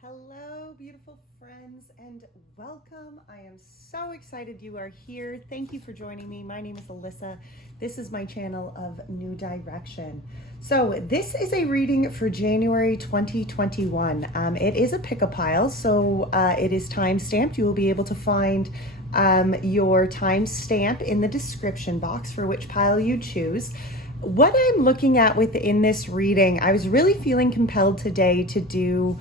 Hello, beautiful friends, and welcome. I am so excited you are here. Thank you for joining me. My name is Alyssa. This is my channel of New Direction. So this is a reading for January 2021. It is a pick-a-pile, so it is time-stamped. You will be able to find your time-stamp in the description box for which pile you choose. What I'm looking at within this reading, I was really feeling compelled today to do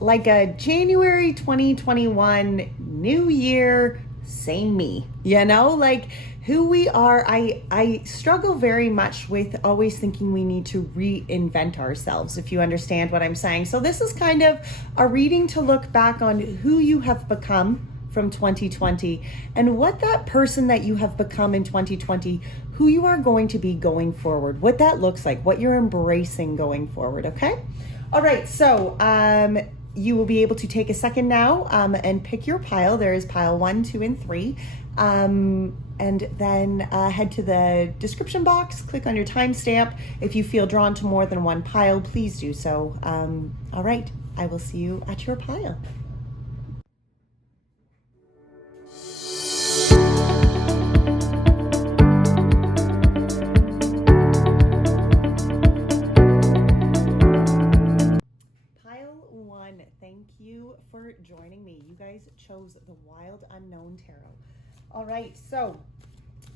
like a January 2021 new year, same me, like who we are. I struggle very much with always thinking we need to reinvent ourselves, if you understand what I'm saying. So this is kind of a reading to look back on who you have become from 2020 and what that person that you have become in 2020, who you are going to be going forward, what that looks like, what you're embracing going forward. Okay. All right, so you will be able to take a second now and pick your pile. There is pile 1, 2, and 3. And then head to the description box, click on your timestamp. If you feel drawn to more than one pile, please do so. All right, I will see you at your pile. Thank you for joining me. You guys chose the Wild Unknown Tarot. All right, so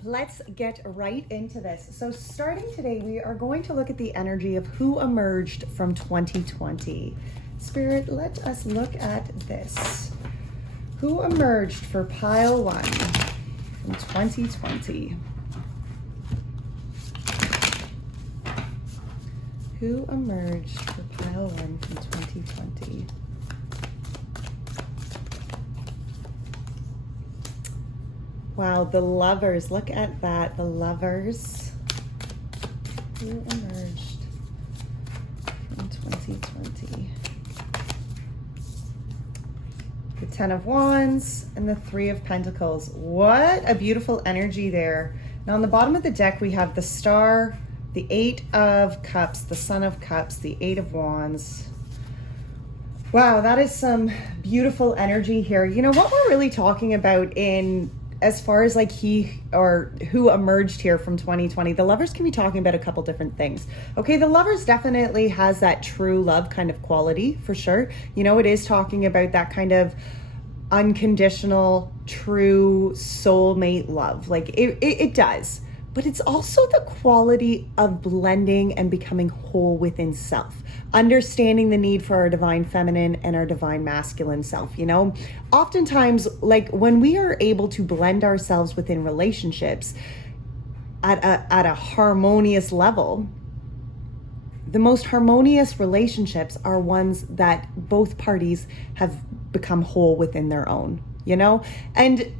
let's get right into this. So starting today, we are going to look at the energy of who emerged from 2020. Spirit, let us look at this. Who emerged for pile 1 from 2020? Who emerged for pile 1 from 2020? Wow, the Lovers. Look at that. The Lovers. Who emerged from 2020? The Ten of Wands and the Three of Pentacles. What a beautiful energy there. Now on the bottom of the deck, we have the Star, the Eight of Cups, the Son of Cups, the Eight of Wands. Wow, that is some beautiful energy here. You know what we're really talking about in as far as like who emerged here from 2020, the Lovers can be talking about a couple different things. Okay, the Lovers definitely has that true love kind of quality for sure. It is talking about that kind of unconditional, true soulmate love. Like it does. But it's also the quality of blending and becoming whole within self, understanding the need for our divine feminine and our divine masculine self. Oftentimes, like when we are able to blend ourselves within relationships at a harmonious level, the most harmonious relationships are ones that both parties have become whole within their own, and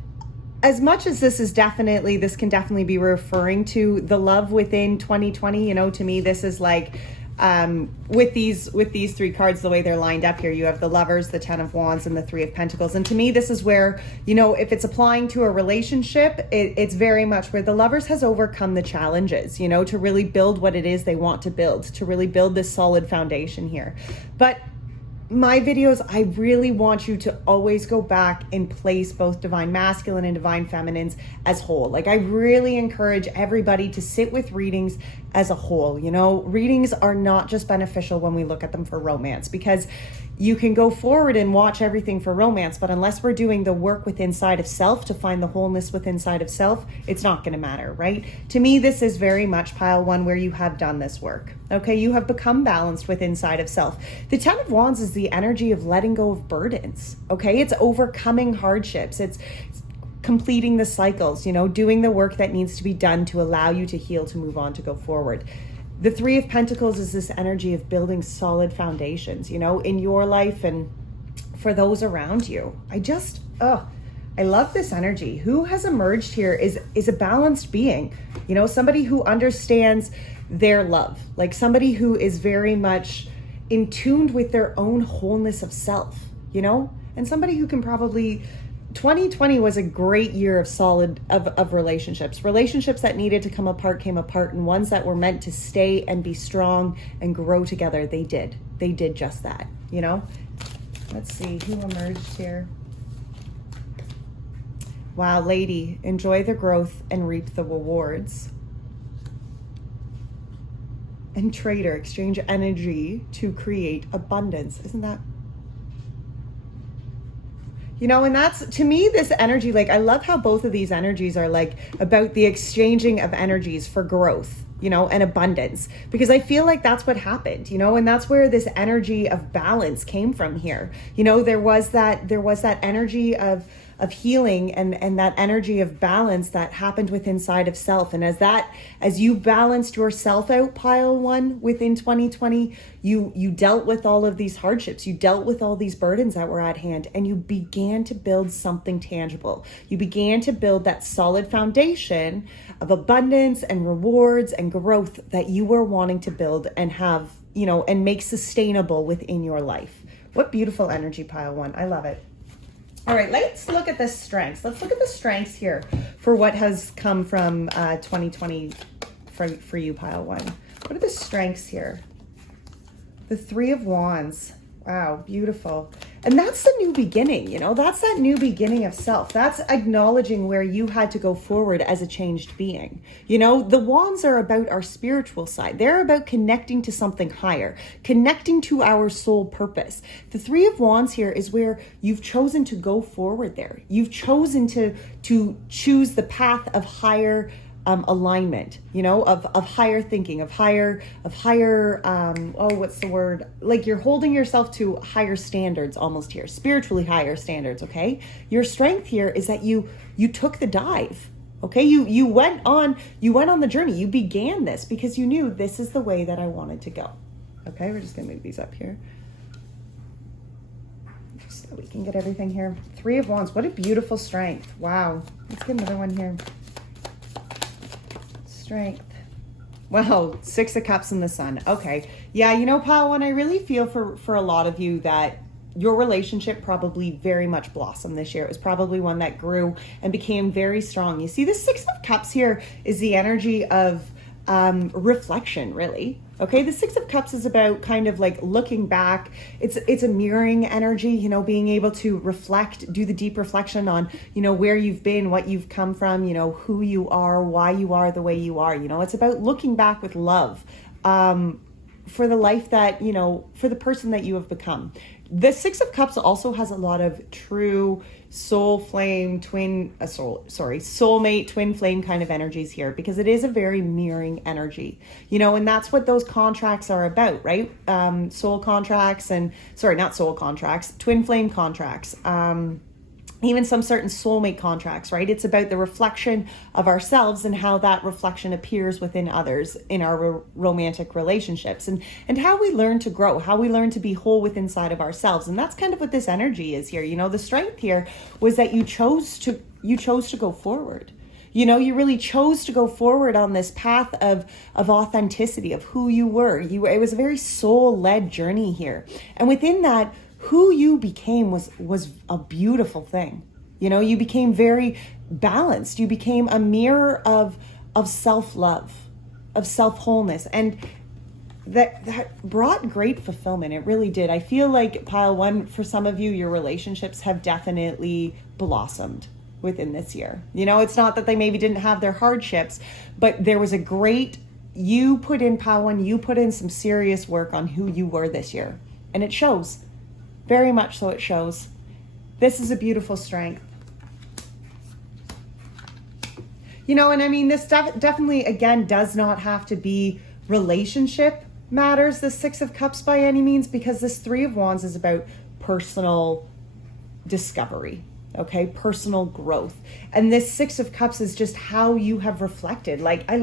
as much as this can definitely be referring to the love within 2020, to me, this is like, with these three cards, the way they're lined up here, you have the Lovers, the Ten of Wands, and the Three of Pentacles. And to me, this is where, if it's applying to a relationship, it's very much where the Lovers has overcome the challenges, to really build what it is they want to build, to really build this solid foundation here. But my videos, I really want you to always go back and place both divine masculine and divine feminines as whole. Like I really encourage everybody to sit with readings as a whole. Readings are not just beneficial when we look at them for romance, because you can go forward and watch everything for romance, but unless we're doing the work within inside of self to find the wholeness within inside of self, it's not going to matter, right? To me, this is very much pile 1 where you have done this work. Okay, you have become balanced within inside of self. The Ten of Wands is the energy of letting go of burdens. Okay, it's overcoming hardships. It's completing the cycles, doing the work that needs to be done to allow you to heal, to move on, to go forward. The Three of Pentacles is this energy of building solid foundations, in your life and for those around you. I love this energy. Who has emerged here is a balanced being, somebody who understands their love, like somebody who is very much in tune with their own wholeness of self, and somebody who can probably 2020 was a great year of of relationships that needed to come apart came apart, and ones that were meant to stay and be strong and grow together, they did just that, you know. Let's see who emerged here. Wow, lady, enjoy the growth and reap the rewards. And trader, exchange energy to create abundance. Isn't that, you know, and that's, to me, this energy, like, I love how both of these energies are like about the exchanging of energies for growth, you know, and abundance, because I feel like that's what happened, you know, and that's where this energy of balance came from here. You know, there was that energy of healing and that energy of balance that happened within inside of self. And as you balanced yourself out, pile one, within 2020, you dealt with all of these hardships, you dealt with all these burdens that were at hand, and you began to build something tangible. You began to build that solid foundation of abundance and rewards and growth that you were wanting to build and have, you know, and make sustainable within your life. What beautiful energy, pile one. I love it. All right, let's look at the strengths. Let's look at the strengths here for what has come from 2020 for you, pile one. What are the strengths here? The Three of Wands. Wow, beautiful. And that's the new beginning, you know, that's that new beginning of self. That's acknowledging where you had to go forward as a changed being. You know, the wands are about our spiritual side. They're about connecting to something higher, connecting to our soul purpose. The Three of Wands here is where you've chosen to go forward there. You've chosen to choose the path of higher alignment, you know, of higher thinking, of higher, what's the word? Like, you're holding yourself to higher standards almost here, spiritually higher standards. Okay. Your strength here is that you took the dive. Okay. You went on the journey. You began this because you knew this is the way that I wanted to go. Okay. We're just going to move these up here so that we can get everything here. Three of Wands. What a beautiful strength. Wow. Let's get another one here. Strength. Wow, Six of Cups and the Sun. Okay. Yeah, you know, pile one, I really feel for a lot of you that your relationship probably very much blossomed this year. It was probably one that grew and became very strong. You see, the Six of Cups here is the energy of reflection, really. Okay, the Six of Cups is about kind of like looking back. It's a mirroring energy, you know, being able to reflect, do the deep reflection on, you know, where you've been, what you've come from, you know, who you are, why you are the way you are. You know, it's about looking back with love for the life that, you know, for the person that you have become. The Six of Cups also has a lot of true soulmate, twin flame kind of energies here, because it is a very mirroring energy, you know, and that's what those contracts are about, right? Soul contracts not soul contracts, twin flame contracts, even some certain soulmate contracts, right? It's about the reflection of ourselves and how that reflection appears within others in our romantic relationships, and how we learn to grow, how we learn to be whole within inside of ourselves. And that's kind of what this energy is here. You know, the strength here was that you chose to go forward. You know, you really chose to go forward on this path of authenticity, of who you were. It was a very soul-led journey here. And within that, who you became was a beautiful thing. You know, you became very balanced. You became a mirror of self-love, of self-wholeness. And that brought great fulfillment. It really did. I feel like, pile one, for some of you, your relationships have definitely blossomed within this year. You know, it's not that they maybe didn't have their hardships, but there was you put in, pile one, you put in some serious work on who you were this year. And it shows. Very much so, it shows. This is a beautiful strength. You know, and I mean, this definitely, again, does not have to be relationship matters, the Six of Cups, by any means, because this Three of Wands is about personal discovery, okay? Personal growth. And this Six of Cups is just how you have reflected. Like, I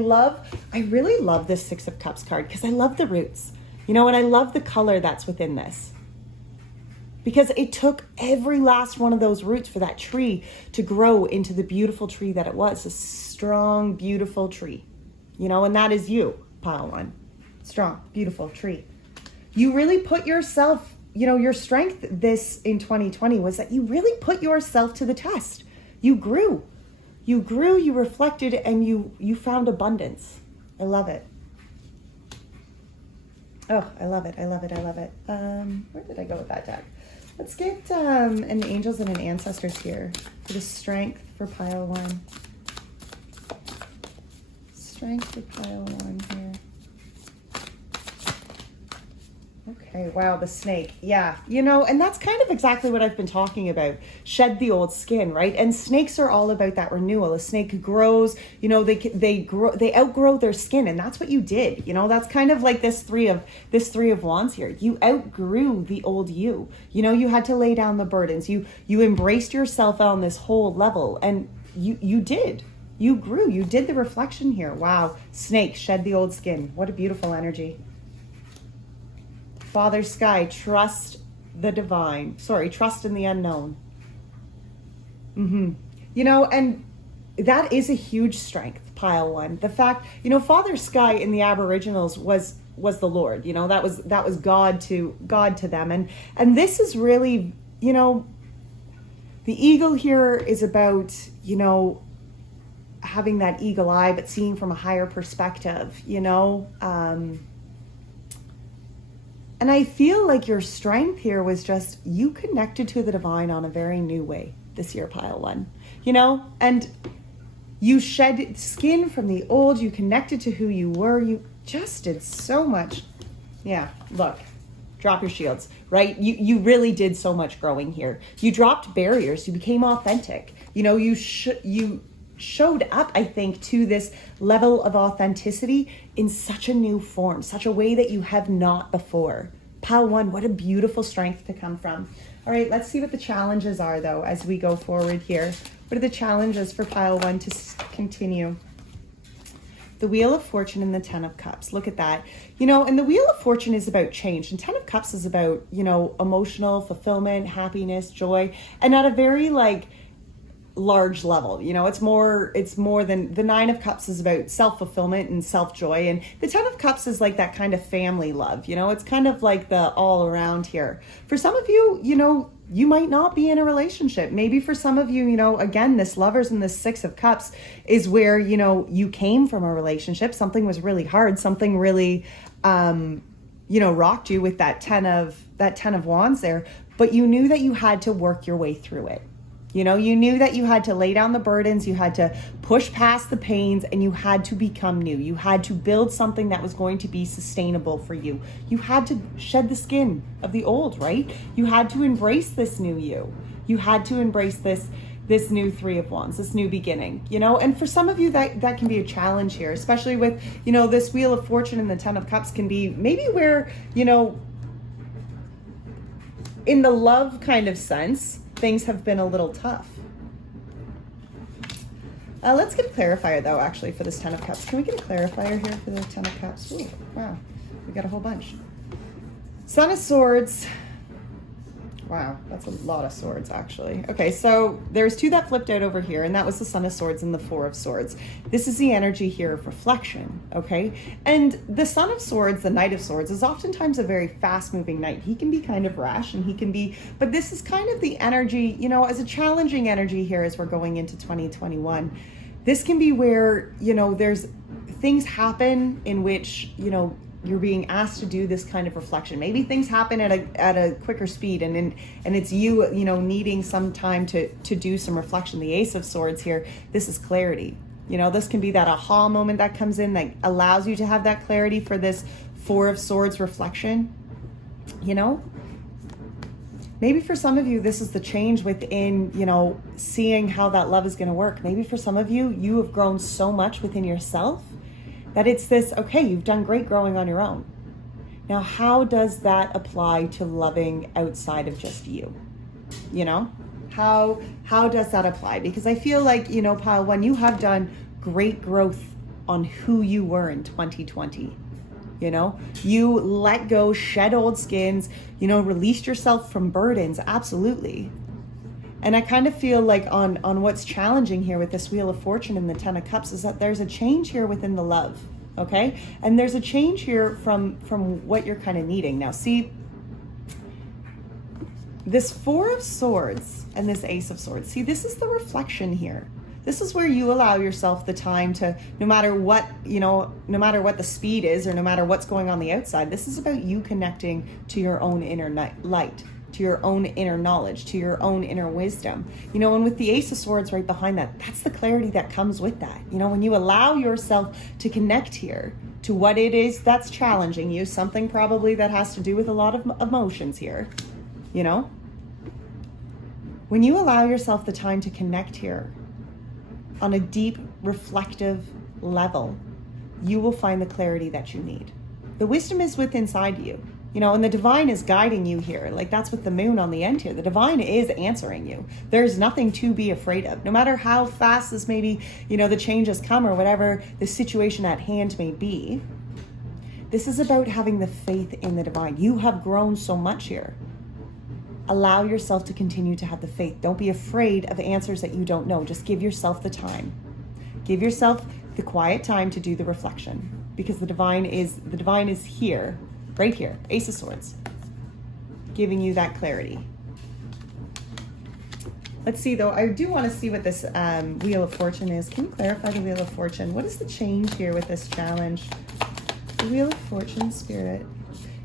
really love this Six of Cups card because I love the roots, you know, and I love the color that's within this. Because it took every last one of those roots for that tree to grow into the beautiful tree that it was. A strong, beautiful tree. You know, and that is you, pile one. Strong, beautiful tree. You really put yourself your strength this in 2020 was that you really put yourself to the test. You grew, you reflected, and you found abundance. I love it. Oh, I love it. Where did I go with that deck? Let's get an angels and an ancestors here for the strength for pile 1. Strength for pile 1 here. Okay, wow, the snake. Yeah, and that's kind of exactly what I've been talking about. Shed the old skin, right? And snakes are all about that renewal. A snake grows, they outgrow their skin, and that's what you did. That's kind of like this three of wands here. You outgrew the old you. You had to lay down the burdens. You embraced yourself on this whole level, and you did. You grew. You did the reflection here. Wow, snake, shed the old skin. What a beautiful energy. Father Sky, trust the divine. Trust in the unknown. And that is a huge strength, pile 1. The fact, Father Sky in the Aboriginals was the Lord. That was God to them. And this is really, the eagle here is about, having that eagle eye, but seeing from a higher perspective, And I feel like your strength here was just, you connected to the divine on a very new way this year, pile 1, and you shed skin from the old, you connected to who you were, you just did so much. Yeah, look, drop your shields, right? You really did so much growing here. You dropped barriers, you became authentic. You showed up, I think, to this level of authenticity in such a new form, such a way that you have not before. Pile 1, what a beautiful strength to come from. All right, let's see what the challenges are, though, as we go forward here. What are the challenges for pile 1 to continue? The Wheel of Fortune and the 10 of Cups. Look at that. And the Wheel of Fortune is about change, and 10 of Cups is about, emotional fulfillment, happiness, joy, and at a very, large level. It's more than the 9 of Cups is about self-fulfillment and self-joy, and the 10 of Cups is like that kind of family love. It's kind of like the all around here. For some of you, you might not be in a relationship. Maybe for some of you, again, this Lovers and this 6 of Cups is where, you came from a relationship. Something was really hard. Something really, rocked you with that 10 of Wands there, but you knew that you had to work your way through it. You knew that you had to lay down the burdens, you had to push past the pains, and you had to become new. You had to build something that was going to be sustainable for you. You had to shed the skin of the old, right? You had to embrace this new you. You had to embrace this new 3 of Wands, this new beginning, and for some of you that can be a challenge here, especially with, this Wheel of Fortune and the 10 of Cups can be maybe where, in the love kind of sense, things have been a little tough. Let's get a clarifier, though, actually, for this 10 of Cups. Can we get a clarifier here for the 10 of Cups? Ooh, wow, we got a whole bunch. Son of Swords. Wow, that's a lot of swords, actually. Okay, so there's 2 that flipped out over here, and that was the Son of Swords and the 4 of Swords. This is the energy here of reflection, okay? And the Son of Swords, the Knight of Swords, is oftentimes a very fast-moving knight. He can be kind of rash, and he can be, but this is kind of the energy, as a challenging energy here as we're going into 2021. This can be where, there's things happen in which, you're being asked to do this kind of reflection. Maybe things happen at a quicker speed, and it's you needing some time to do some reflection. The Ace of Swords here, this is clarity. This can be that aha moment that comes in that allows you to have that clarity for this 4 of Swords reflection. Maybe for some of you, this is the change within, seeing how that love is going to work. Maybe for some of you, you have grown so much within yourself that it's this, okay, you've done great growing on your own. Now, how does that apply to loving outside of just you? How does that apply? Because I feel like, pile 1, you have done great growth on who you were in 2020. You let go, shed old skins, released yourself from burdens. Absolutely. And I kind of feel like on what's challenging here with this Wheel of Fortune and the 10 of Cups is that there's a change here within the love, okay? And there's a change here from what you're kind of needing. Now, see, this Four of Swords and this Ace of Swords. See, this is the reflection here. This is where you allow yourself the time to, no matter what, no matter what the speed is or no matter what's going on the outside, this is about you connecting to your own inner light, to your own inner knowledge, to your own inner wisdom. And with the Ace of Swords right behind that, that's the clarity that comes with that. When you allow yourself to connect here to what it is that's challenging you, something probably that has to do with a lot of emotions here, when you allow yourself the time to connect here on a deep, reflective level, you will find the clarity that you need. The wisdom is within inside you, and the divine is guiding you here. Like, that's with the moon on the end here. The divine is answering you. There's nothing to be afraid of. No matter how fast this maybe, the changes come or whatever the situation at hand may be, this is about having the faith in the divine. You have grown so much here. Allow yourself to continue to have the faith. Don't be afraid of answers that you don't know. Just give yourself the time. Give yourself the quiet time to do the reflection, because the divine is here, right here, Ace of Swords, giving you that clarity. Let's see though, I do want to see what this Wheel of Fortune is. Can you clarify the Wheel of Fortune? What is the change here with this challenge? The Wheel of Fortune, Spirit.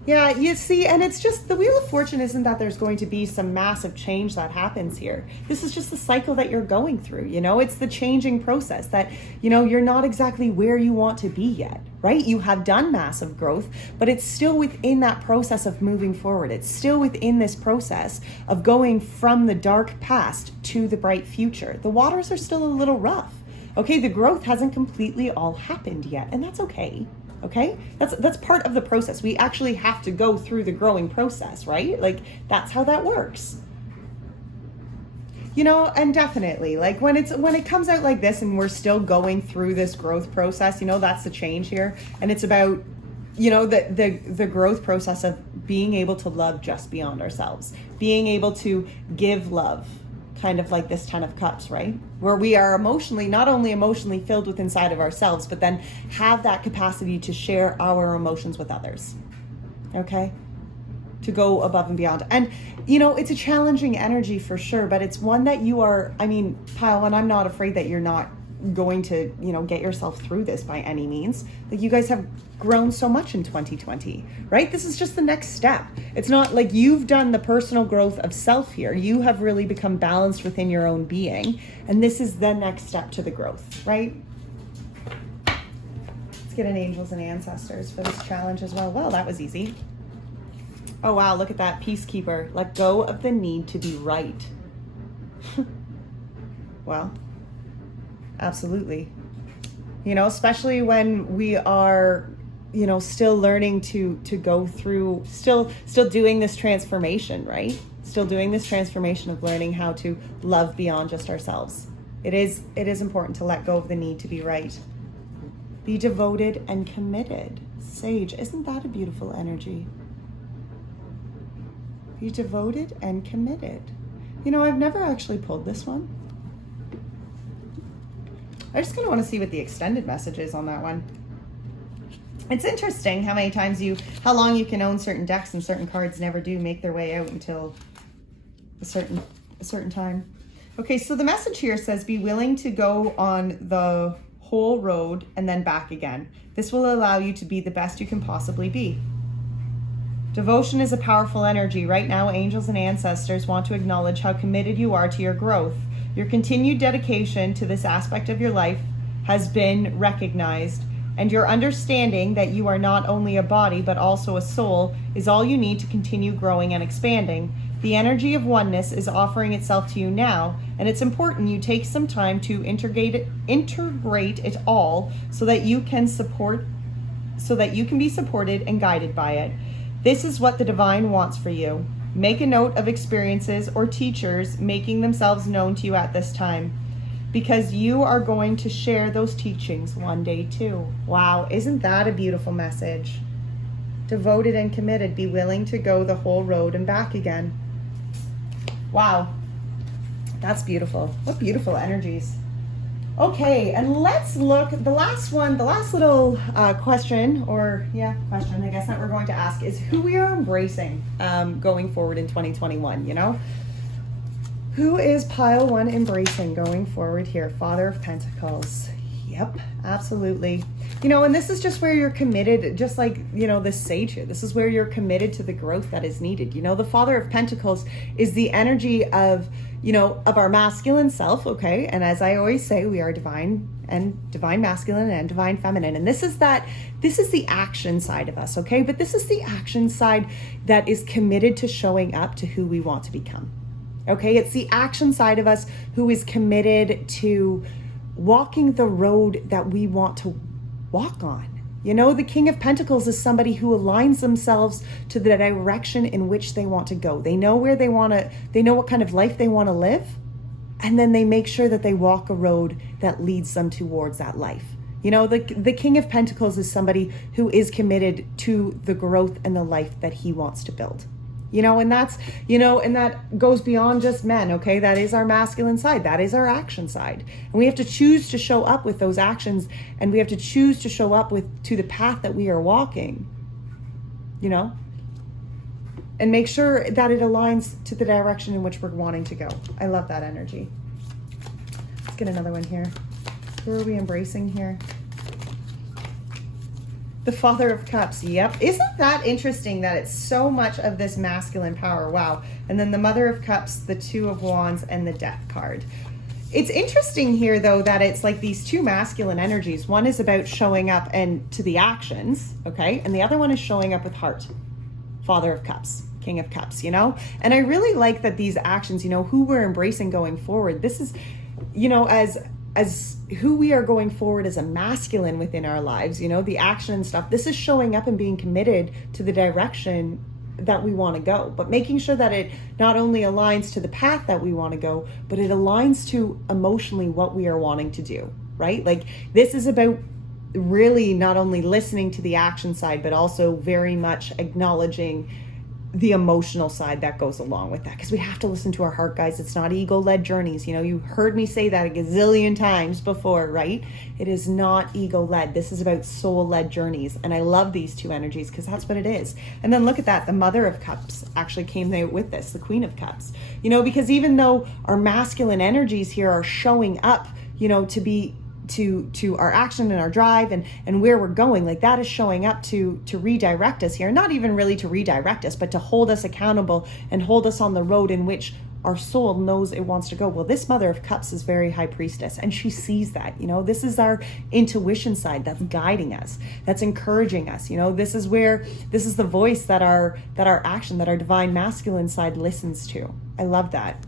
Yeah, you see, and it's just, the Wheel of Fortune isn't that there's going to be some massive change that happens here. This is just the cycle that you're going through, It's the changing process that, you're not exactly where you want to be yet, right? You have done massive growth, but it's still within that process of moving forward. It's still within this process of going from the dark past to the bright future. The waters are still a little rough, okay? The growth hasn't completely all happened yet, and that's okay. Okay, that's part of the process. We actually have to go through the growing process, right? Like, that's how that works. And definitely, like, when it comes out like this and we're still going through this growth process, that's the change here. And it's about, the growth process of being able to love just beyond ourselves, being able to give love, kind of like this Ten of Cups, right? Where we are not only emotionally filled with inside of ourselves, but then have that capacity to share our emotions with others, okay? To go above and beyond. And, it's a challenging energy for sure, but it's one that you are, Pile One, I'm not afraid that you're not going to, get yourself through this by any means. Like, you guys have grown so much in 2020, right? This is just the next step. It's not like you've done the personal growth of self here. You have really become balanced within your own being. And this is the next step to the growth, right? Let's get an angels and ancestors for this challenge as well. Well, that was easy. Oh, wow. Look at that. Peacekeeper. Let go of the need to be right. Well, absolutely. Especially when we are, still learning to go through, still doing this transformation, right? Still doing this transformation of learning how to love beyond just ourselves. It is important to let go of the need to be right. Be devoted and committed. Sage, isn't that a beautiful energy? Be devoted and committed. I've never actually pulled this one. I just kind of want to see what the extended message is on that one. It's interesting how long you can own certain decks, and certain cards never do make their way out until a certain time. Okay, so the message here says, be willing to go on the whole road and then back again. This will allow you to be the best you can possibly be. Devotion is a powerful energy. Right now, angels and ancestors want to acknowledge how committed you are to your growth. Your continued dedication to this aspect of your life has been recognized, and your understanding that you are not only a body but also a soul is all you need to continue growing and expanding. The energy of oneness is offering itself to you now, and it's important you take some time to integrate it all so that you can be supported and guided by it. This is what the divine wants for you. Make a note of experiences or teachers making themselves known to you at this time, because you are going to share those teachings one day too. Wow, isn't that a beautiful message? Devoted and committed, be willing to go the whole road and back again. Wow, that's beautiful. What beautiful energies. Okay, and let's look, the last little question, question, I guess, that we're going to ask is who we are embracing going forward in 2021, you know? Who is pile 1 embracing going forward here? Father of Pentacles. Yep, absolutely. You know, and this is just where you're committed, just like, you know, this sage here. This is where you're committed to the growth that is needed. You know, the Father of Pentacles is the energy of, you know, of our masculine self, okay? And as I always say, we are divine masculine and divine feminine. And this is the action side of us, okay? But this is the action side that is committed to showing up to who we want to become, okay? It's the action side of us who is committed to walking the road that we want to walk on. You know, the King of Pentacles is somebody who aligns themselves to the direction in which they want to go. They know where they know what kind of life they want to live, and then they make sure that they walk a road that leads them towards that life. You know, the King of Pentacles is somebody who is committed to the growth and the life that he wants to build. You know, and that's, you know, and that goes beyond just men, okay? That is our masculine side. That is our action side. And we have to choose to show up with those actions, and we have to choose to show up to the path that we are walking, you know? And make sure that it aligns to the direction in which we're wanting to go. I love that energy. Let's get another one here. Who are we embracing here? The Father of Cups, yep. Isn't that interesting that it's so much of this masculine power? Wow. And then the Mother of Cups, the Two of Wands, and the Death card. It's interesting here, though, that it's like these two masculine energies. One is about showing up and to the actions, okay? And the other one is showing up with heart. Father of Cups, King of Cups, you know? And I really like that these actions, you know, who we're embracing going forward. This is, you know, as who we are going forward as a masculine within our lives, you know, the action and stuff. This is showing up and being committed to the direction that we want to go, but making sure that it not only aligns to the path that we want to go, but it aligns to emotionally what we are wanting to do, right? Like, this is about really not only listening to the action side, but also very much acknowledging the emotional side that goes along with that, because we have to listen to our heart, guys. It's not ego-led journeys. You know, you heard me say that a gazillion times before, right? It is not ego-led. This is about soul-led journeys, and I love these two energies because that's what it is. And then look at that, the Mother of Cups actually came there with this, the Queen of Cups, you know, because even though our masculine energies here are showing up, you know, to be to our action and our drive and where we're going, like that is showing up to redirect us here. Not even really to redirect us, but to hold us accountable and hold us on the road in which our soul knows it wants to go. Well, this Mother of Cups is very High Priestess, and she sees that, you know, this is our intuition side that's guiding us, that's encouraging us, you know, this is the voice that our action, that our divine masculine side listens to. I love that.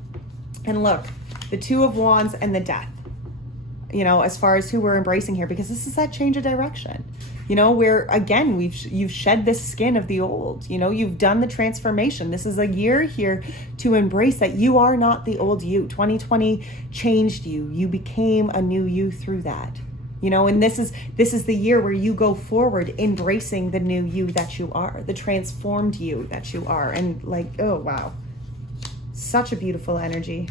And look, the Two of Wands and the Death, you know, as far as who we're embracing here, because this is that change of direction, you know, where again, you've shed this skin of the old, you know, you've done the transformation. This is a year here to embrace that you are not the old you. 2020 changed you. You became a new you through that, you know, and this is the year where you go forward embracing the new you that you are, the transformed you that you are. And like, oh, wow. Such a beautiful energy.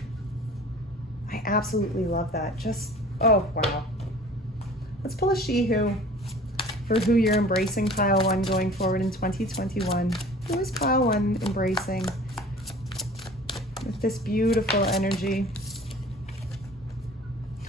I absolutely love that. Oh, wow. Let's pull a she-who for who you're embracing, pile 1, going forward in 2021. Who is pile 1 embracing with this beautiful energy?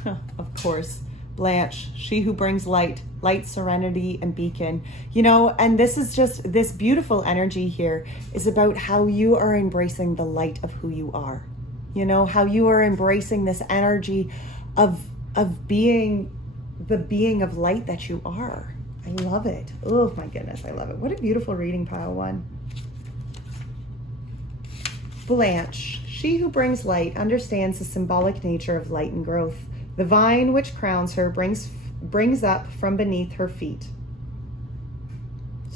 Of course, Blanche, she who brings light, serenity, and beacon. You know, and this is just, this beautiful energy here is about how you are embracing the light of who you are. You know, how you are embracing this energy of being the being of light that you are. I love it. Oh my goodness, I love it. What a beautiful reading, pile 1. Blanche, she who brings light, understands the symbolic nature of light and growth. The vine which crowns her brings up from beneath her feet.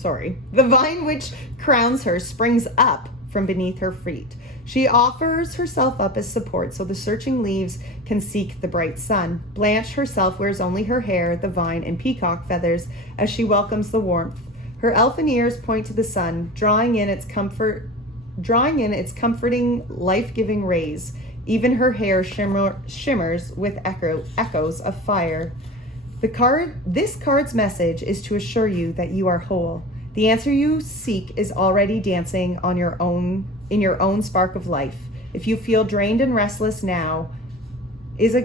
The vine which crowns her springs up from beneath her feet. She offers herself up as support so the searching leaves can seek the bright sun. Blanche herself wears only her hair, the vine, and peacock feathers as she welcomes the warmth. Her elfin ears point to the sun, drawing in its comforting, life-giving rays. Even her hair shimmers with echoes of fire. This card's message is to assure you that you are whole. The answer you seek is already dancing on in your own spark of life. If you feel drained and restless, now is a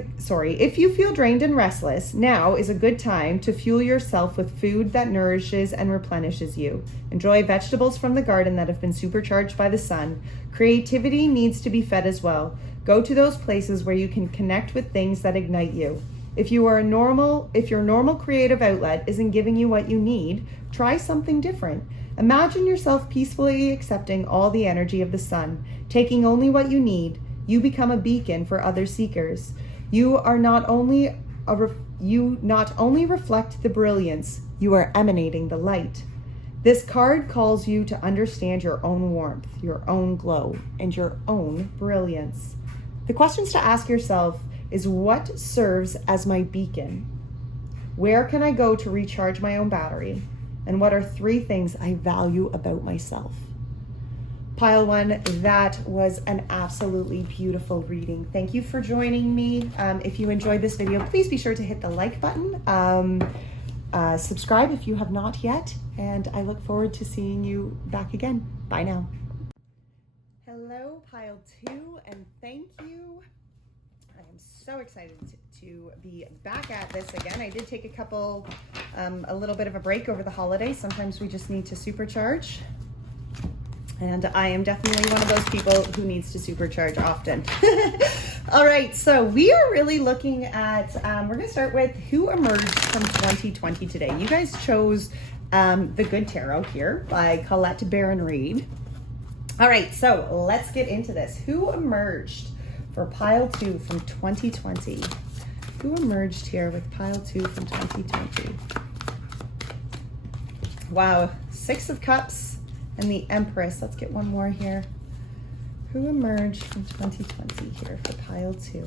good time to fuel yourself with food that nourishes and replenishes you. Enjoy vegetables from the garden that have been supercharged by the sun. Creativity needs to be fed as well. Go to those places where you can connect with things that ignite you. If your normal creative outlet isn't giving you what you need, try something different. Imagine yourself peacefully accepting all the energy of the sun, taking only what you need. You become a beacon for other seekers. You not only reflect the brilliance, you are emanating the light. This card calls you to understand your own warmth, your own glow, and your own brilliance. The questions to ask yourself is, what serves as my beacon? Where can I go to recharge my own battery? And what are 3 things I value about myself? Pile 1, that was an absolutely beautiful reading. Thank you for joining me. If you enjoyed this video, please be sure to hit the like button. Subscribe if you have not yet. And I look forward to seeing you back again. Bye now. Hello, Pile 2, and thank you. I am so excited to be back at this again. I did take a little bit of a break over the holidays. Sometimes we just need to supercharge. And I am definitely one of those people who needs to supercharge often. All right, so we are really looking at, we're gonna start with who emerged from 2020 today. You guys chose The Good Tarot here by Colette Baron-Reid. All right, so let's get into this. Who emerged for Pile 2 from 2020? Who emerged here with Pile 2 from 2020? Wow, 6 of Cups and the Empress. Let's get one more here. Who emerged from 2020 here for Pile 2?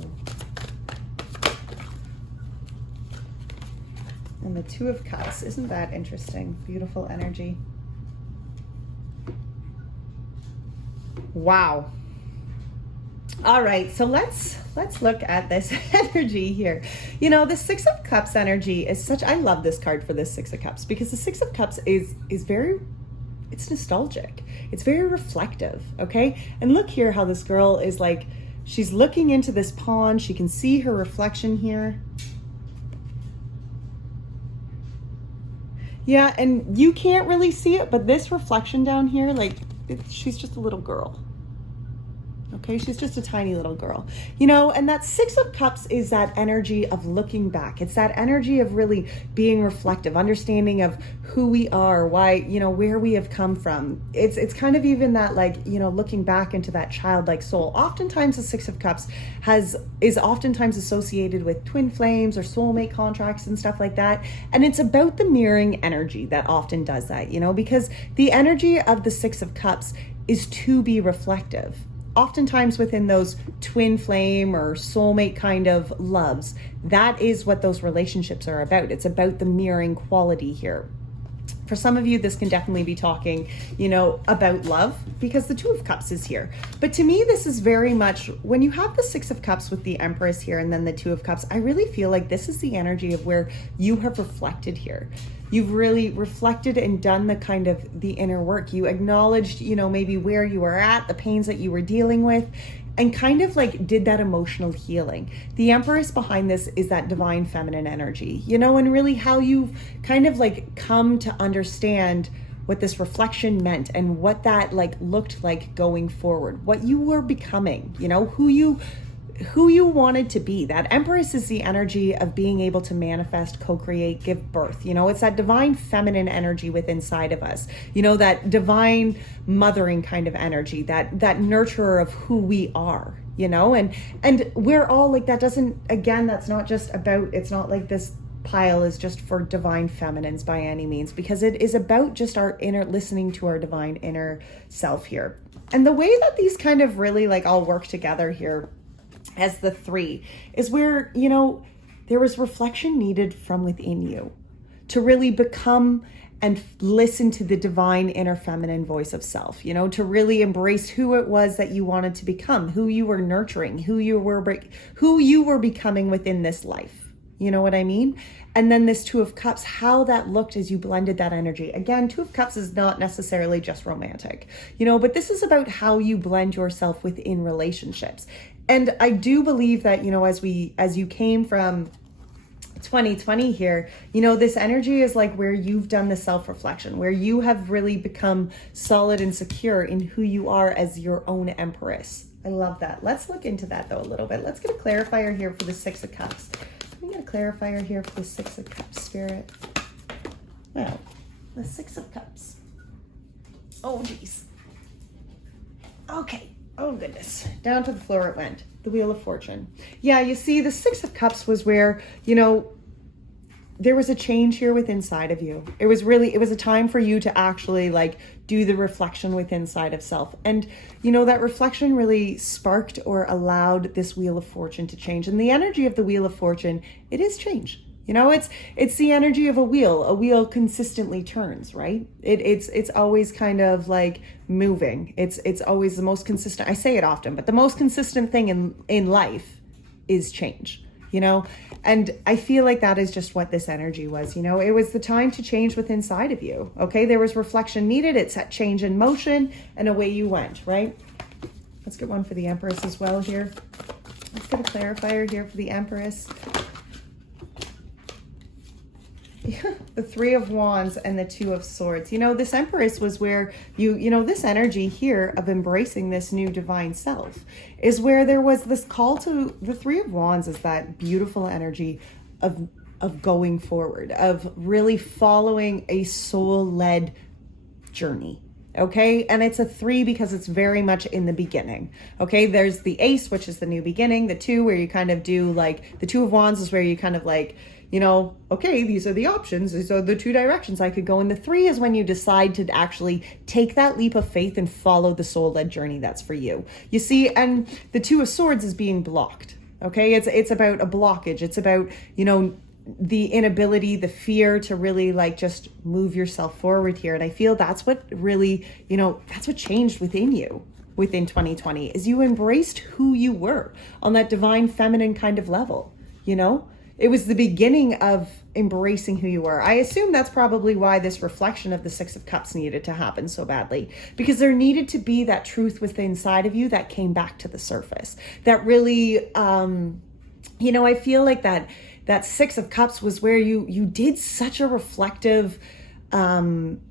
And the 2 of Cups. Isn't that interesting? Beautiful energy. Wow. All right, so let's look at this energy here. You know, the 6 of Cups energy is such, I love this card for this 6 of Cups, because the 6 of Cups is very, it's nostalgic. It's very reflective, okay? And look here how this girl is like, she's looking into this pond. She can see her reflection here. Yeah, and you can't really see it, but this reflection down here, like, she's just a little girl. Okay, she's just a tiny little girl, you know, and that 6 of Cups is that energy of looking back. It's that energy of really being reflective, understanding of who we are, why, you know, where we have come from. It's kind of even that, like, you know, looking back into that childlike soul. Oftentimes the 6 of Cups is oftentimes associated with twin flames or soulmate contracts and stuff like that. And it's about the mirroring energy that often does that, you know, because the energy of the 6 of Cups is to be reflective. Oftentimes within those twin flame or soulmate kind of loves, that is what those relationships are about. It's about the mirroring quality here. For some of you, this can definitely be talking, you know, about love, because the 2 of Cups is here. But to me, this is very much, when you have the 6 of Cups with the Empress here and then the 2 of Cups, I really feel like this is the energy of where you have reflected here. You've really reflected and done the kind of the inner work. You acknowledged, you know, maybe where you were at, the pains that you were dealing with, and kind of like did that emotional healing. The Empress behind this is that divine feminine energy, you know, and really how you've kind of like come to understand what this reflection meant and what that like looked like going forward, what you were becoming, you know, who you wanted to be. That Empress is the energy of being able to manifest, co-create, give birth. You know, it's that divine feminine energy within inside of us. You know, that divine mothering kind of energy, that nurturer of who we are, you know, and we're all like, that doesn't, again, that's not just about, it's not like this pile is just for divine feminines by any means, because it is about just our inner, listening to our divine inner self here. And the way that these kind of really like all work together here as the 3 is where, you know, there was reflection needed from within you to really become and listen to the divine inner feminine voice of self, you know, to really embrace who it was that you wanted to become, who you were nurturing, who you were becoming within this life. You know what I mean? And then this Two of Cups, how that looked as you blended that energy. Again, Two of Cups is not necessarily just romantic, you know, but this is about how you blend yourself within relationships. And I do believe that, you know, as you came from 2020 here, you know, this energy is like where you've done the self-reflection, where you have really become solid and secure in who you are as your own empress. I love that. Let's look into that though a little bit. Let's get a clarifier here for the Six of Cups. Let me get a clarifier here for the Six of Cups, Spirit. Well, the Six of Cups. Oh, geez. Okay. Oh, goodness. Down to the floor it went. The Wheel of Fortune. Yeah, you see, the Six of Cups was where, you know, there was a change here within inside of you. It was a time for you to actually like do the reflection within inside of self. And, you know, that reflection really sparked or allowed this Wheel of Fortune to change. And the energy of the Wheel of Fortune, it is change. You know, it's the energy of a wheel. A wheel consistently turns, right? It's always kind of like moving. It's always the most consistent. I say it often, but the most consistent thing in life is change. You know, and I feel like that is just what this energy was. You know, it was the time to change within inside of you. Okay, there was reflection needed. It set change in motion, and away you went. Right. Let's get one for the Empress as well here. Let's get a clarifier here for the Empress. The Three of Wands and the Two of Swords. You know, this Empress was where you know, this energy here of embracing this new divine self is where there was this call to the Three of Wands is that beautiful energy of going forward, of really following a soul-led journey. Okay, and it's a 3 because it's very much in the beginning. Okay, there's the Ace, which is the new beginning. The 2, where you kind of do like the Two of Wands is where you kind of like, you know, okay, these are the options. These are the 2 directions I could go. And the 3 is when you decide to actually take that leap of faith and follow the soul-led journey that's for you. You see, and the Two of Swords is being blocked. Okay, it's about a blockage. It's about, you know, the inability, the fear to really like just move yourself forward here. And I feel that's what really, you know, that's what changed within you within 2020 is you embraced who you were on that divine feminine kind of level, you know? It was the beginning of embracing who you were. I assume that's probably why this reflection of the Six of Cups needed to happen so badly, because there needed to be that truth within inside of you that came back to the surface. That really, you know, I feel like that Six of Cups was where you did such a reflective, you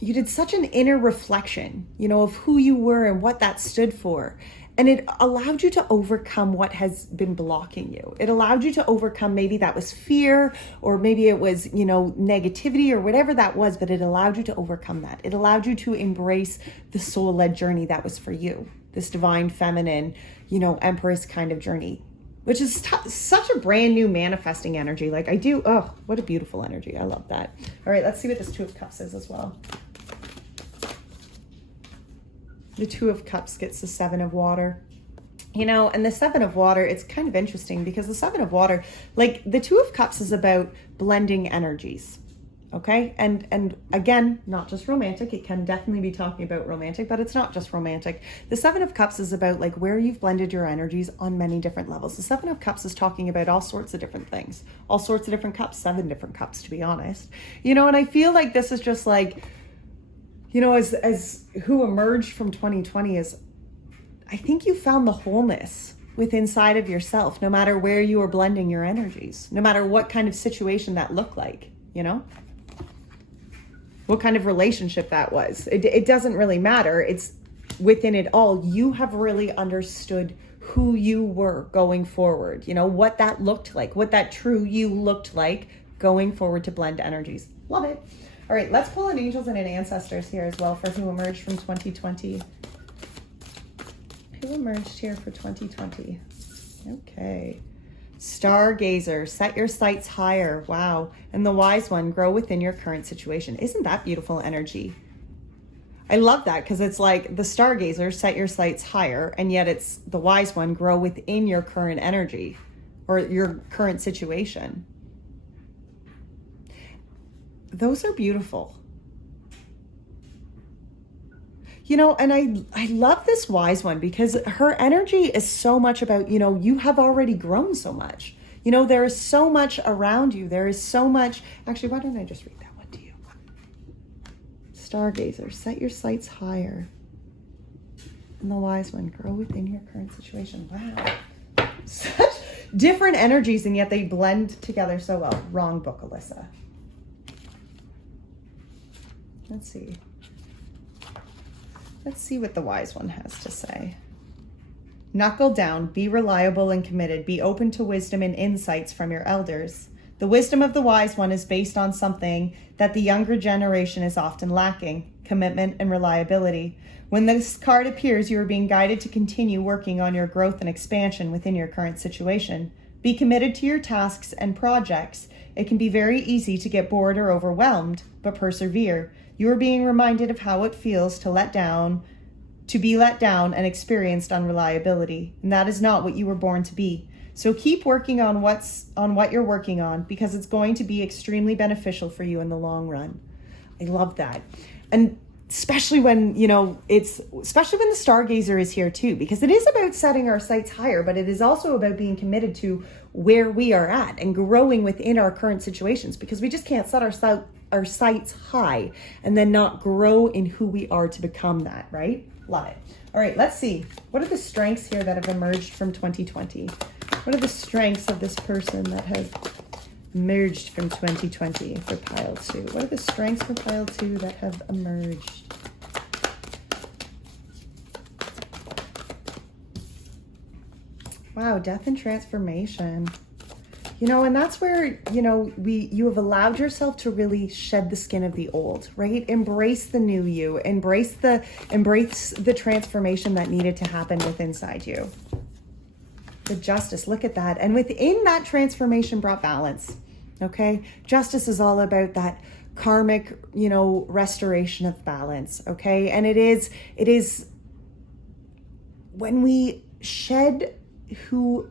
did such an inner reflection, you know, of who you were and what that stood for. And it allowed you to overcome what has been blocking you. It allowed you to overcome, maybe that was fear, or maybe it was, you know, negativity or whatever that was, but it allowed you to overcome that. It allowed you to embrace the soul-led journey that was for you. This divine feminine, you know, Empress kind of journey, which is such a brand new manifesting energy. Like oh, what a beautiful energy. I love that. All right, let's see what this Two of Cups is as well. The Two of Cups gets the Seven of Water. You know, and the Seven of Water, it's kind of interesting because the Seven of Water, like the Two of Cups is about blending energies. Okay. And again, not just romantic. It can definitely be talking about romantic, but it's not just romantic. The Seven of Cups is about like where you've blended your energies on many different levels. The Seven of Cups is talking about all sorts of different things, all sorts of different cups, 7 different cups, to be honest, you know, and I feel like this is just like, you know, as who emerged from 2020 is, I think you found the wholeness within inside of yourself, no matter where you were blending your energies, no matter what kind of situation that looked like, you know, what kind of relationship that was. It doesn't really matter. It's within it all. You have really understood who you were going forward, you know, what that looked like, what that true you looked like going forward to blend energies. Love it. All right, let's pull an angels and an ancestors here as well for who emerged from 2020. Who emerged here for 2020? Okay. Stargazer, set your sights higher. Wow. And the Wise One, grow within your current situation. Isn't that beautiful energy? I love that because it's like the Stargazer, set your sights higher, and yet it's the Wise One, grow within your current energy or your current situation. those are beautiful. You know, and I love this wise one because her energy is so much about, you know, you have already grown so much. You know, there is so much around you. There is so much. Actually, why don't I just read that one to you? Stargazer, set your sights higher. And the wise one, grow within your current situation. Wow. Such different energies, and yet they blend together so well. Wrong book, Alyssa. Let's see. Let's see what the wise one has to say. Knuckle down, be reliable and committed, be open to wisdom and insights from your elders. The wisdom of the wise one is based on something that the younger generation is often lacking, commitment and reliability. When this card appears, you are being guided to continue working on your growth and expansion within your current situation. Be committed to your tasks and projects. It can be very easy to get bored or overwhelmed, but persevere. You are being reminded of how it feels to be let down and experienced unreliability. And that is not what you were born to be. So keep working on what you're working on, because it's going to be extremely beneficial for you in the long run. I love that. And especially when, you know, especially when the stargazer is here too, because it is about setting our sights higher, but it is also about being committed to where we are at and growing within our current situations, because we just can't set our sights high and then not grow in who we are to become that, right? Love it. All right, let's see. What are the strengths here that have emerged from 2020? What are the strengths of this person that has emerged from 2020 for pile 2? What are the strengths for pile 2 that have emerged? Wow, death and transformation. You know, and that's where, you know, you have allowed yourself to really shed the skin of the old, right? Embrace the new you, embrace the transformation that needed to happen within inside you. The justice, look at that. And within that transformation brought balance. Okay. Justice is all about that karmic, you know, restoration of balance. Okay. And it is when we shed the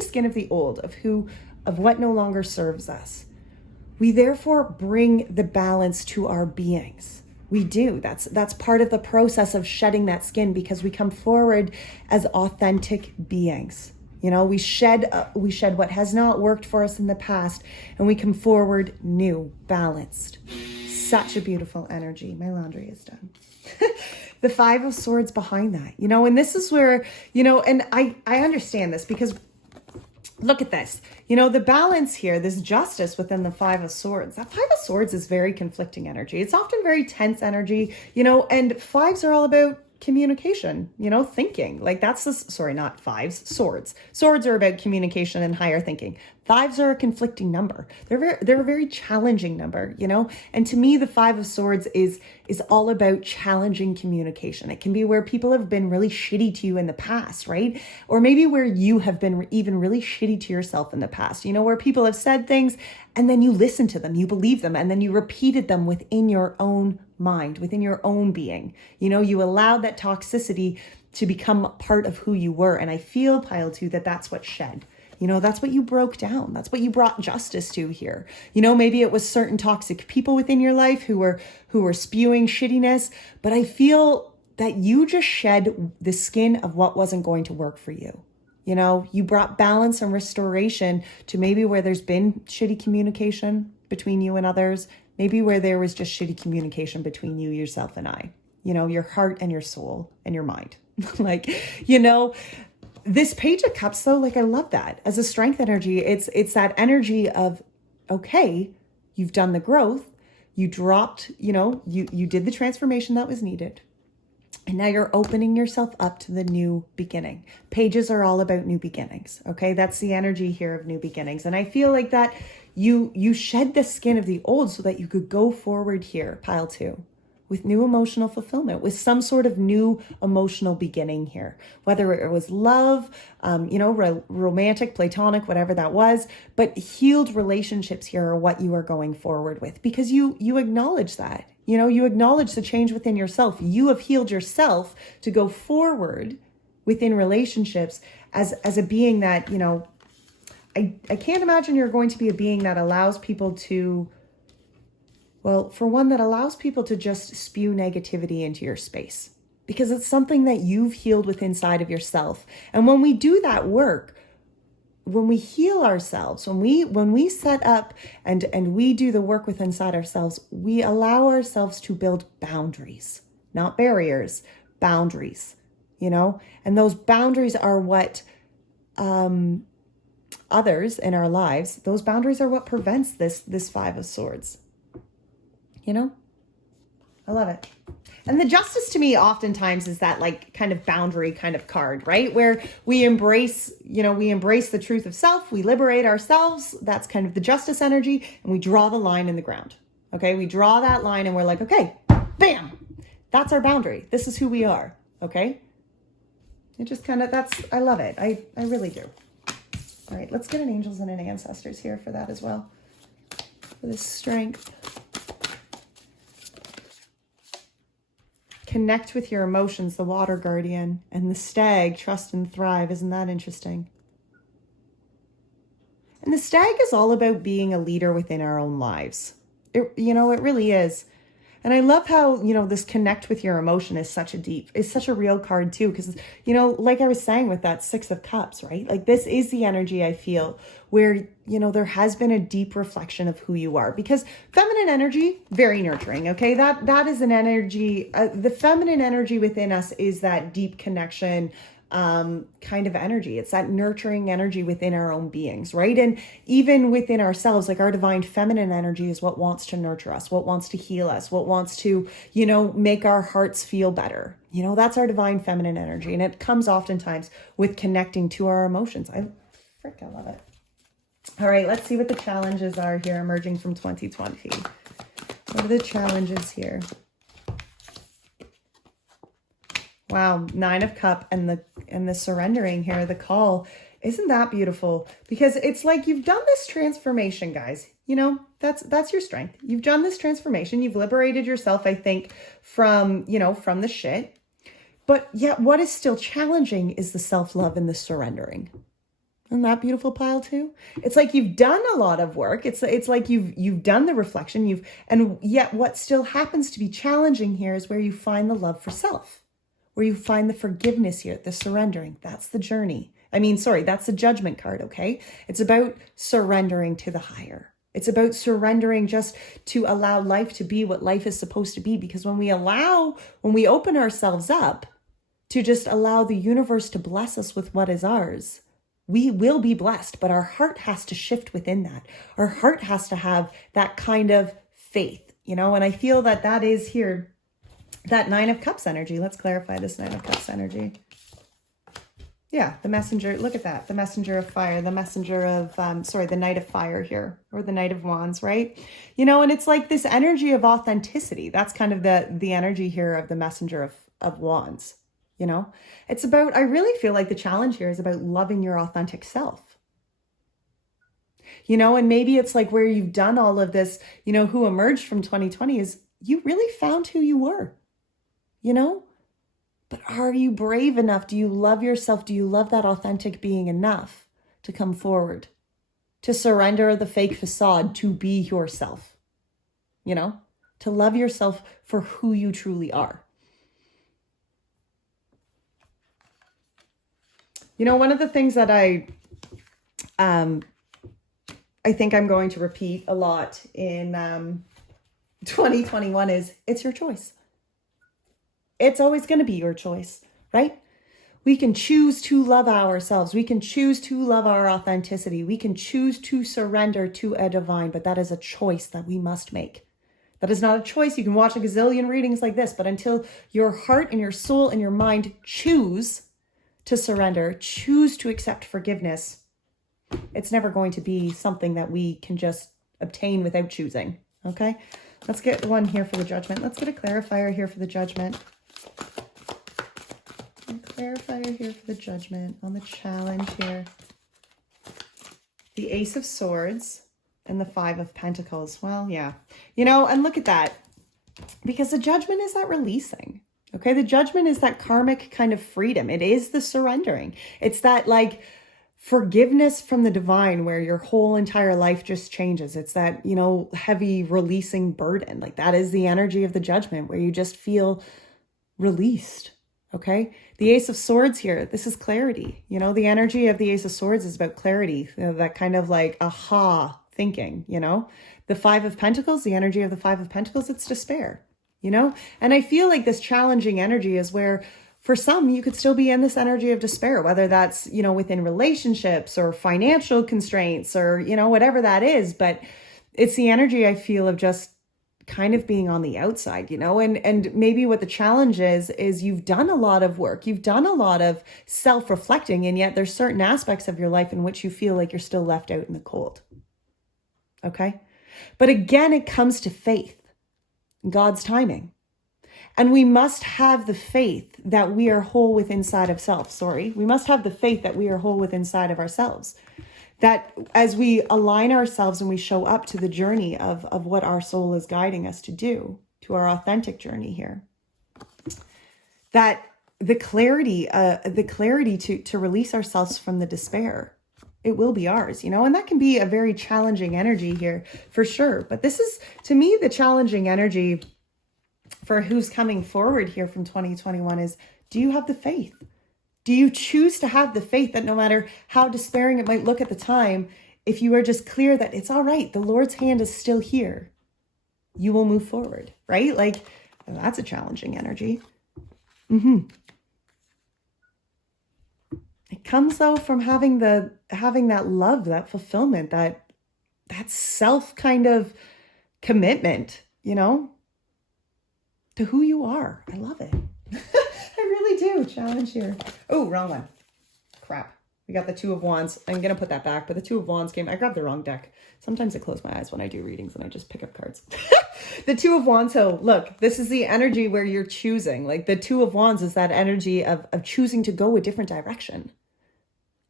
skin of the old, of what no longer serves us, we therefore bring the balance to our beings. We do. That's part of the process of shedding that skin, because we come forward as authentic beings. You know, we shed what has not worked for us in the past, and we come forward new, balanced. Such a beautiful energy. My laundry is done. The 5 of Swords behind that, you know, and this is where, you know, and I understand this, because look at this, you know, the balance here, this justice within the 5 of Swords. That 5 of Swords is very conflicting energy. It's often very tense energy, you know, and 5s are all about communication, you know, thinking. Like that's not 5s, swords. Swords are about communication and higher thinking. 5s are a conflicting number. They're a very challenging number, you know? And to me, the 5 of Swords is all about challenging communication. It can be where people have been really shitty to you in the past, right? Or maybe where you have been even really shitty to yourself in the past, you know, where people have said things and then you listened to them, you believed them, and then you repeated them within your own mind, within your own being. You know, you allowed that toxicity to become part of who you were. And I feel, pile 2, that's what shed. You know, that's what you broke down. That's what you brought justice to here. You know, maybe it was certain toxic people within your life who were spewing shittiness, but I feel that you just shed the skin of what wasn't going to work for you. You know, you brought balance and restoration to maybe where there's been shitty communication between you and others, maybe where there was just shitty communication between you, yourself, and I, you know, your heart and your soul and your mind. Like, you know, this Page of Cups, though, like I love that as a strength energy. It's that energy of, okay, you've done the growth, you dropped, you know, you did the transformation that was needed. And now you're opening yourself up to the new beginning. Pages are all about new beginnings. Okay. That's the energy here of new beginnings. And I feel like that you shed the skin of the old so that you could go forward here, pile 2, with new emotional fulfillment, with some sort of new emotional beginning here, whether it was love, you know, romantic, platonic, whatever that was, but healed relationships here are what you are going forward with, because you acknowledge that. You know, you acknowledge the change within yourself. You have healed yourself to go forward within relationships as a being that, you know, I can't imagine you're going to be a being that allows people to, well, for one, that allows people to just spew negativity into your space, because it's something that you've healed with inside of yourself. And when we do that work, when we heal ourselves, when we set up and we do the work within inside ourselves, we allow ourselves to build boundaries, not barriers, boundaries, you know? And those boundaries are what others in our lives, those boundaries are what prevents this Five of Swords. You know? I love it. And the Justice to me oftentimes is that like kind of boundary kind of card, right? Where we embrace, you know, we embrace the truth of self, we liberate ourselves. That's kind of the Justice energy. And we draw the line in the ground. Okay. We draw that line and we're like, okay, bam, that's our boundary. This is who we are. Okay. It just kind of, I love it. I really do. All right. Let's get an angels and an ancestors here for that as well. For this strength. Connect with your emotions, the water guardian, and the stag, trust and thrive. Isn't that interesting? And the stag is all about being a leader within our own lives. It really is. And I love how, you know, this connect with your emotion is such a real card too. Because, you know, like I was saying with that Six of Cups, right? Like this is the energy I feel where, you know, there has been a deep reflection of who you are. Because feminine energy, very nurturing, okay? That is an energy, the feminine energy within us is that deep connection, kind of energy. It's that nurturing energy within our own beings, right? And even within ourselves, like our divine feminine energy is what wants to nurture us, what wants to heal us, what wants to, you know, make our hearts feel better. You know, that's our divine feminine energy. And it comes oftentimes with connecting to our emotions. I love it. All right, let's see what the challenges are here emerging from 2020. What are the challenges here? Wow, Nine of Cups and the surrendering here, the call. Isn't that beautiful? Because it's like you've done this transformation, guys. You know, that's your strength. You've done this transformation. You've liberated yourself, I think, from, you know, from the shit. But yet what is still challenging is the self-love and the surrendering. Isn't that beautiful, pile too? It's like you've done a lot of work. It's like you've done the reflection. And yet what still happens to be challenging here is where you find the love for self. Where you find the forgiveness here, the surrendering. That's the journey. That's the judgment card, okay? It's about surrendering to the higher. It's about surrendering just to allow life to be what life is supposed to be. Because when we open ourselves up to just allow the universe to bless us with what is ours, we will be blessed, but our heart has to shift within that. Our heart has to have that kind of faith, you know? And I feel that is here. That Nine of Cups energy. Let's clarify this Nine of Cups energy. Yeah, the messenger. Look at that. The messenger of fire. The messenger of, the Knight of Fire here. Or the Knight of Wands, right? You know, and it's like this energy of authenticity. That's kind of the energy here of the messenger of Wands. You know, it's about, I really feel like the challenge here is about loving your authentic self. You know, and maybe it's like where you've done all of this, you know, who emerged from 2020 is you really found who you were. You know, but are you brave enough? Do you love yourself? Do you love that authentic being enough to come forward, to surrender the fake facade, to be yourself, you know, to love yourself for who you truly are? You know, one of the things that I think I'm going to repeat a lot in 2021 is it's your choice. It's always going to be your choice, right? We can choose to love ourselves. We can choose to love our authenticity. We can choose to surrender to a divine, but that is a choice that we must make. That is not a choice. You can watch a gazillion readings like this, but until your heart and your soul and your mind choose to surrender, choose to accept forgiveness, it's never going to be something that we can just obtain without choosing, okay? Let's get one here for the judgment. Let's get a clarifier here for the judgment. Clarifier here for the judgment on the challenge here. The Ace of Swords and the Five of Pentacles. Well, yeah. You know, and look at that. Because the judgment is that releasing. Okay, the judgment is that karmic kind of freedom. It is the surrendering. It's that like forgiveness from the divine where your whole entire life just changes. It's that, heavy releasing burden. Like that is the energy of the Judgment where you just feel released. Okay. The Ace of Swords here, this is clarity. The energy of the Ace of Swords is about clarity, that kind of like aha thinking, The Five of Pentacles, the energy of the Five of Pentacles, it's despair, And I feel like this challenging energy is where for some, you could still be in this energy of despair, whether that's, within relationships or financial constraints or, whatever that is. But it's the energy I feel of just kind of being on the outside, and maybe what the challenge is you've done a lot of work, you've done a lot of self-reflecting, and yet there's certain aspects of your life in which you feel like you're still left out in the cold. Okay. But again, it comes to faith, God's timing. And we must have the faith that we are whole within inside of self. We must have the faith that we are whole within inside of ourselves. That as we align ourselves and we show up to the journey of what our soul is guiding us to do, to our authentic journey here, that the clarity to release ourselves from the despair, it will be ours, and that can be a very challenging energy here for sure. But this is, to me, the challenging energy for who's coming forward here from 2021 is, do you have the faith? Do you choose to have the faith that no matter how despairing it might look at the time, if you are just clear that it's all right, the Lord's hand is still here, you will move forward, right? Like, that's a challenging energy. It comes though from having that love, that fulfillment, that self kind of commitment, to who you are. I love it. I really do. Challenge here. Oh, wrong one. Crap. We got the Two of Wands. I'm going to put that back, but the Two of Wands came. I grabbed the wrong deck. Sometimes I close my eyes when I do readings and I just pick up cards. The Two of Wands. So look, this is the energy where you're choosing. Like the Two of Wands is that energy of choosing to go a different direction.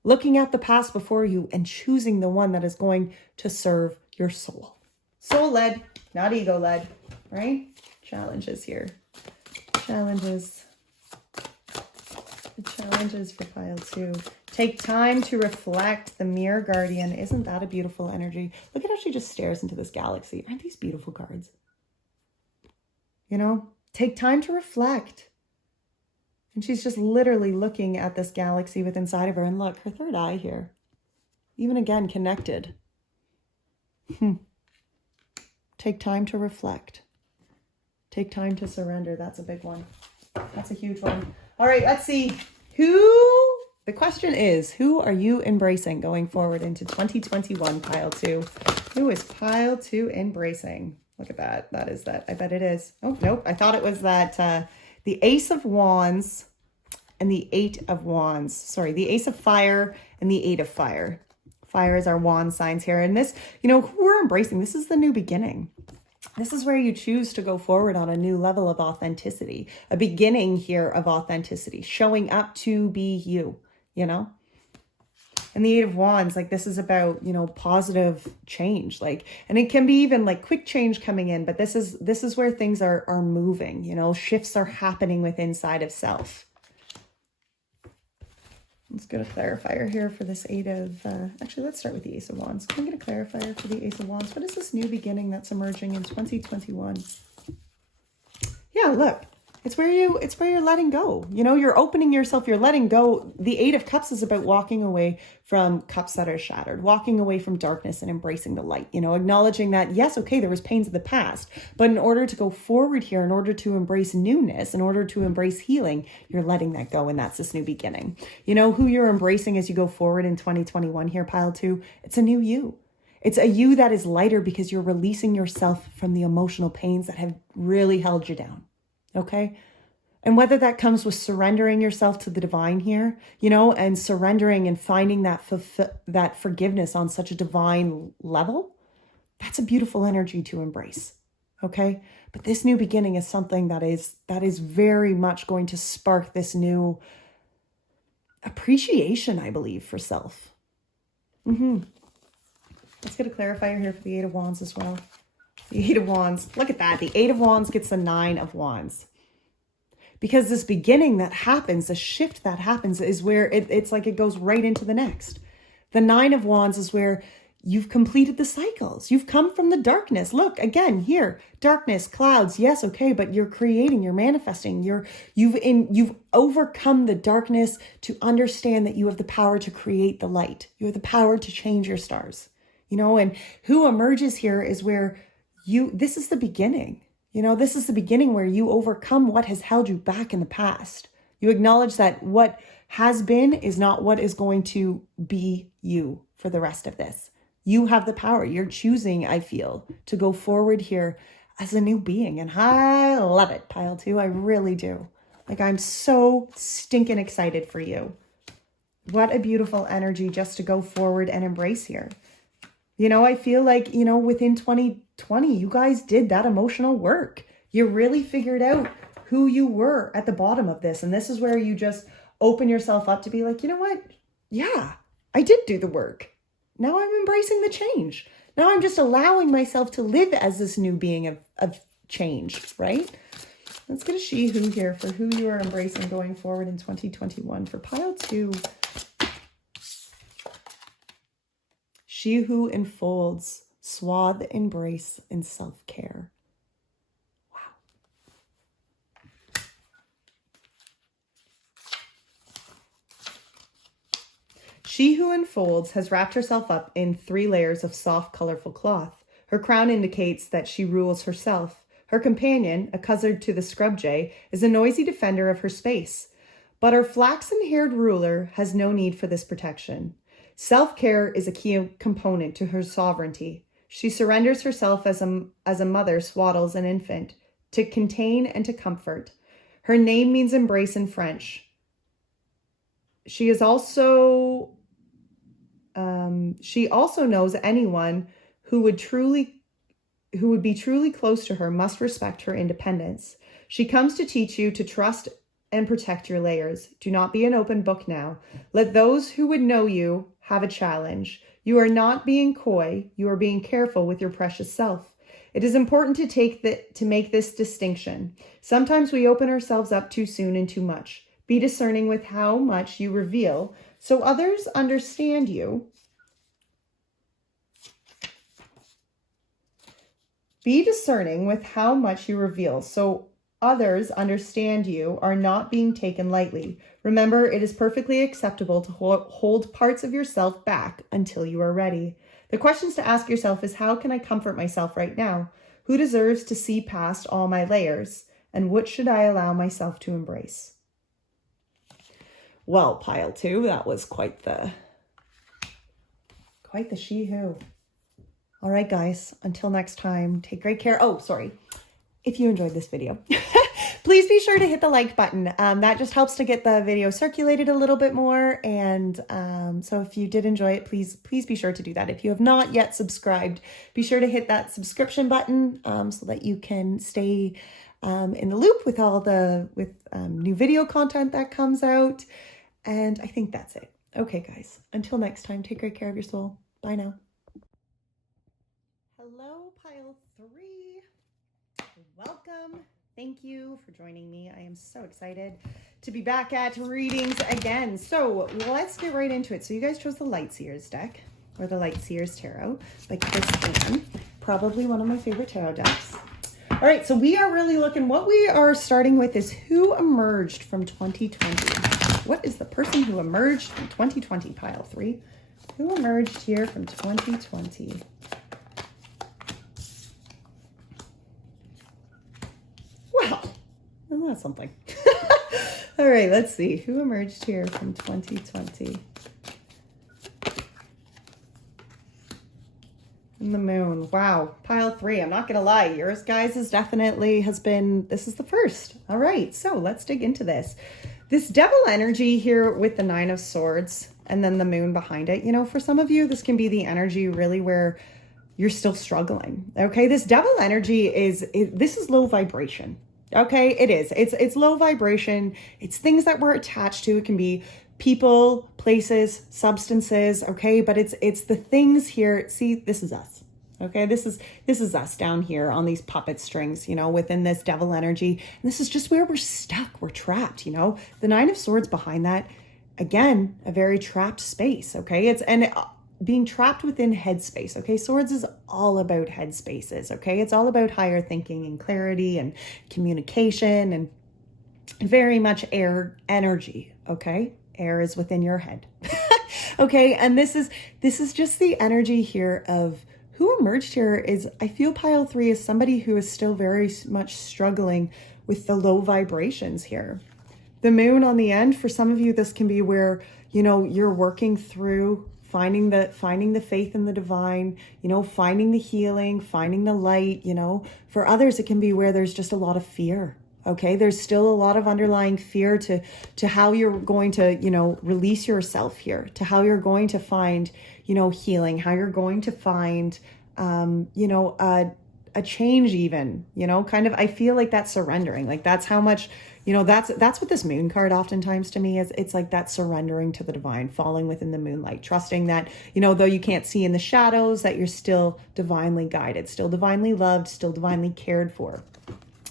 Looking at the past before you and choosing the one that is going to serve your soul. Soul-led, not ego-led, right? Challenges here. Challenges. The challenges for pile 2. Take time to reflect. The Mirror Guardian. Isn't that a beautiful energy? Look at how she just stares into this galaxy. Aren't these beautiful cards? Take time to reflect. And she's just literally looking at this galaxy within inside of her. And look, her third eye here. Even again, connected. Take time to reflect. Take time to surrender. That's a big one. That's a huge one. All right, let's see. The question is, who are you embracing going forward into 2021, pile 2? Who is pile 2 embracing? Look at that. That is that. I bet it is. Oh, nope. I thought it was that the Ace of Wands and the Eight of Wands. Sorry, the Ace of Fire and the Eight of Fire. Fire is our wand signs here. And this, who we're embracing, this is the new beginning. This is where you choose to go forward on a new level of authenticity, a beginning here of authenticity, showing up to be you, And the Eight of Wands, like this is about, positive change, and it can be even like quick change coming in, but this is where things are moving, shifts are happening within inside of self. Let's get a clarifier here for this actually, let's start with the Ace of Wands. Can I get a clarifier for the Ace of Wands? What is this new beginning that's emerging in 2021? Yeah, look, it's where you're letting go. You're opening yourself, you're letting go. The Eight of Cups is about walking away from cups that are shattered, walking away from darkness and embracing the light, acknowledging that, yes, okay, there was pains of the past, but in order to go forward here, in order to embrace newness, in order to embrace healing, you're letting that go. And that's this new beginning. Who you're embracing as you go forward in 2021 here, pile 2, it's a new you. It's a you that is lighter because you're releasing yourself from the emotional pains that have really held you down. Okay. And whether that comes with surrendering yourself to the divine here, and surrendering and finding that forgiveness on such a divine level, that's a beautiful energy to embrace. Okay. But this new beginning is something that is very much going to spark this new appreciation, I believe, for self. Let's get a clarifier here for the Eight of Wands as well. The Eight of Wands. Look at that. The Eight of Wands gets the Nine of Wands. Because this beginning that happens, the shift that happens is where it's like it goes right into the next. The Nine of Wands is where you've completed the cycles. You've come from the darkness. Look, again, here, darkness, clouds. Yes, okay, but you're creating, you're manifesting. You've overcome the darkness to understand that you have the power to create the light. You have the power to change your stars. And who emerges here is where this is the beginning. This is the beginning where you overcome what has held you back in the past. You acknowledge that what has been is not what is going to be you for the rest of this. You have the power. You're choosing, I feel, to go forward here as a new being. And I love it, pile 2. I really do. I'm so stinking excited for you. What a beautiful energy just to go forward and embrace here. I feel like, within 2020, you guys did that emotional work. You really figured out who you were at the bottom of this. And this is where you just open yourself up to be like, you know what? Yeah, I did do the work. Now I'm embracing the change. Now I'm just allowing myself to live as this new being of change, right? Let's get a she-who here for who you are embracing going forward in 2021 for pile 2. She who enfolds, swathe, embrace, and self-care. Wow. She who enfolds has wrapped herself up in 3 layers of soft, colorful cloth. Her crown indicates that she rules herself. Her companion, a cousin to the scrub jay, is a noisy defender of her space. But our flaxen-haired ruler has no need for this protection. Self-care is a key component to her sovereignty. She surrenders herself as a mother swaddles an infant, to contain and to comfort. Her name means embrace in French. She also knows anyone who would be truly close to her must respect her independence. She comes to teach you to trust and protect your layers. Do not be an open book now. Let those who would know you have a challenge. You are not being coy. You are being careful with your precious self. It is important to make this distinction. Sometimes we open ourselves up too soon and too much. Be discerning with how much you reveal so others understand you. Be discerning with how much you reveal so others understand you are not being taken lightly. Remember, it is perfectly acceptable to hold parts of yourself back until you are ready. The questions to ask yourself is, how can I comfort myself right now? Who deserves to see past all my layers? And what should I allow myself to embrace? Well, pile 2, that was quite the she-who. All right, guys, until next time, take great care. Oh, sorry. If you enjoyed this video, please be sure to hit the like button. That just helps to get the video circulated a little bit more. And so if you did enjoy it, please be sure to do that. If you have not yet subscribed, be sure to hit that subscription button so that you can stay in the loop with new video content that comes out. And I think that's it. Okay, guys, until next time, take great care of your soul. Bye now. Hello, pile 3. Welcome. Thank you for joining me. I am so excited to be back at readings again. So let's get right into it. So you guys chose the Lightseers deck, or the Lightseers Tarot by Chris Ann. Probably one of my favorite tarot decks. All right, so we are really looking, what we are starting with is who emerged from 2020. What is the person who emerged from 2020, pile 3? Who emerged here from 2020? Isn't that something? All right, let's see. Who emerged here from 2020? And the moon. Wow. Pile 3. I'm not going to lie. Yours, guys, this is the first. All right, so let's dig into this. This devil energy here with the 9 of Swords and then the moon behind it. For some of you, this can be the energy really where you're still struggling. Okay, this devil energy this is low vibration. Okay, it is. It's low vibration. It's things that we're attached to. It can be people, places, substances. Okay, but it's the things here. See, this is us. Okay, this is us down here on these puppet strings. Within this devil energy. And this is just where we're stuck. We're trapped. The 9 of Swords behind that. again, a very trapped space, okay? Being trapped within headspace, okay? Swords is all about headspaces, okay? It's all about higher thinking and clarity and communication and very much air energy, okay? Air is within your head. Okay, and this is just the energy here of who emerged here is, I feel pile 3 is somebody who is still very much struggling with the low vibrations here. The moon on the end, for some of you, this can be where, you know, you're working through finding the faith in the divine, you know, finding the healing, finding the light, you know. For others, it can be where there's just a lot of fear. Okay, there's still a lot of underlying fear to how you're going to, you know, release yourself here, to how you're going to find, you know, healing, how you're going to find, you know, a change even, you know, kind of, I feel like that's surrendering. Like that's how much, you know, that's what this moon card oftentimes to me is. It's like that surrendering to the divine, falling within the moonlight, trusting that, you know, though you can't see in the shadows, that you're still divinely guided, still divinely loved, still divinely cared for.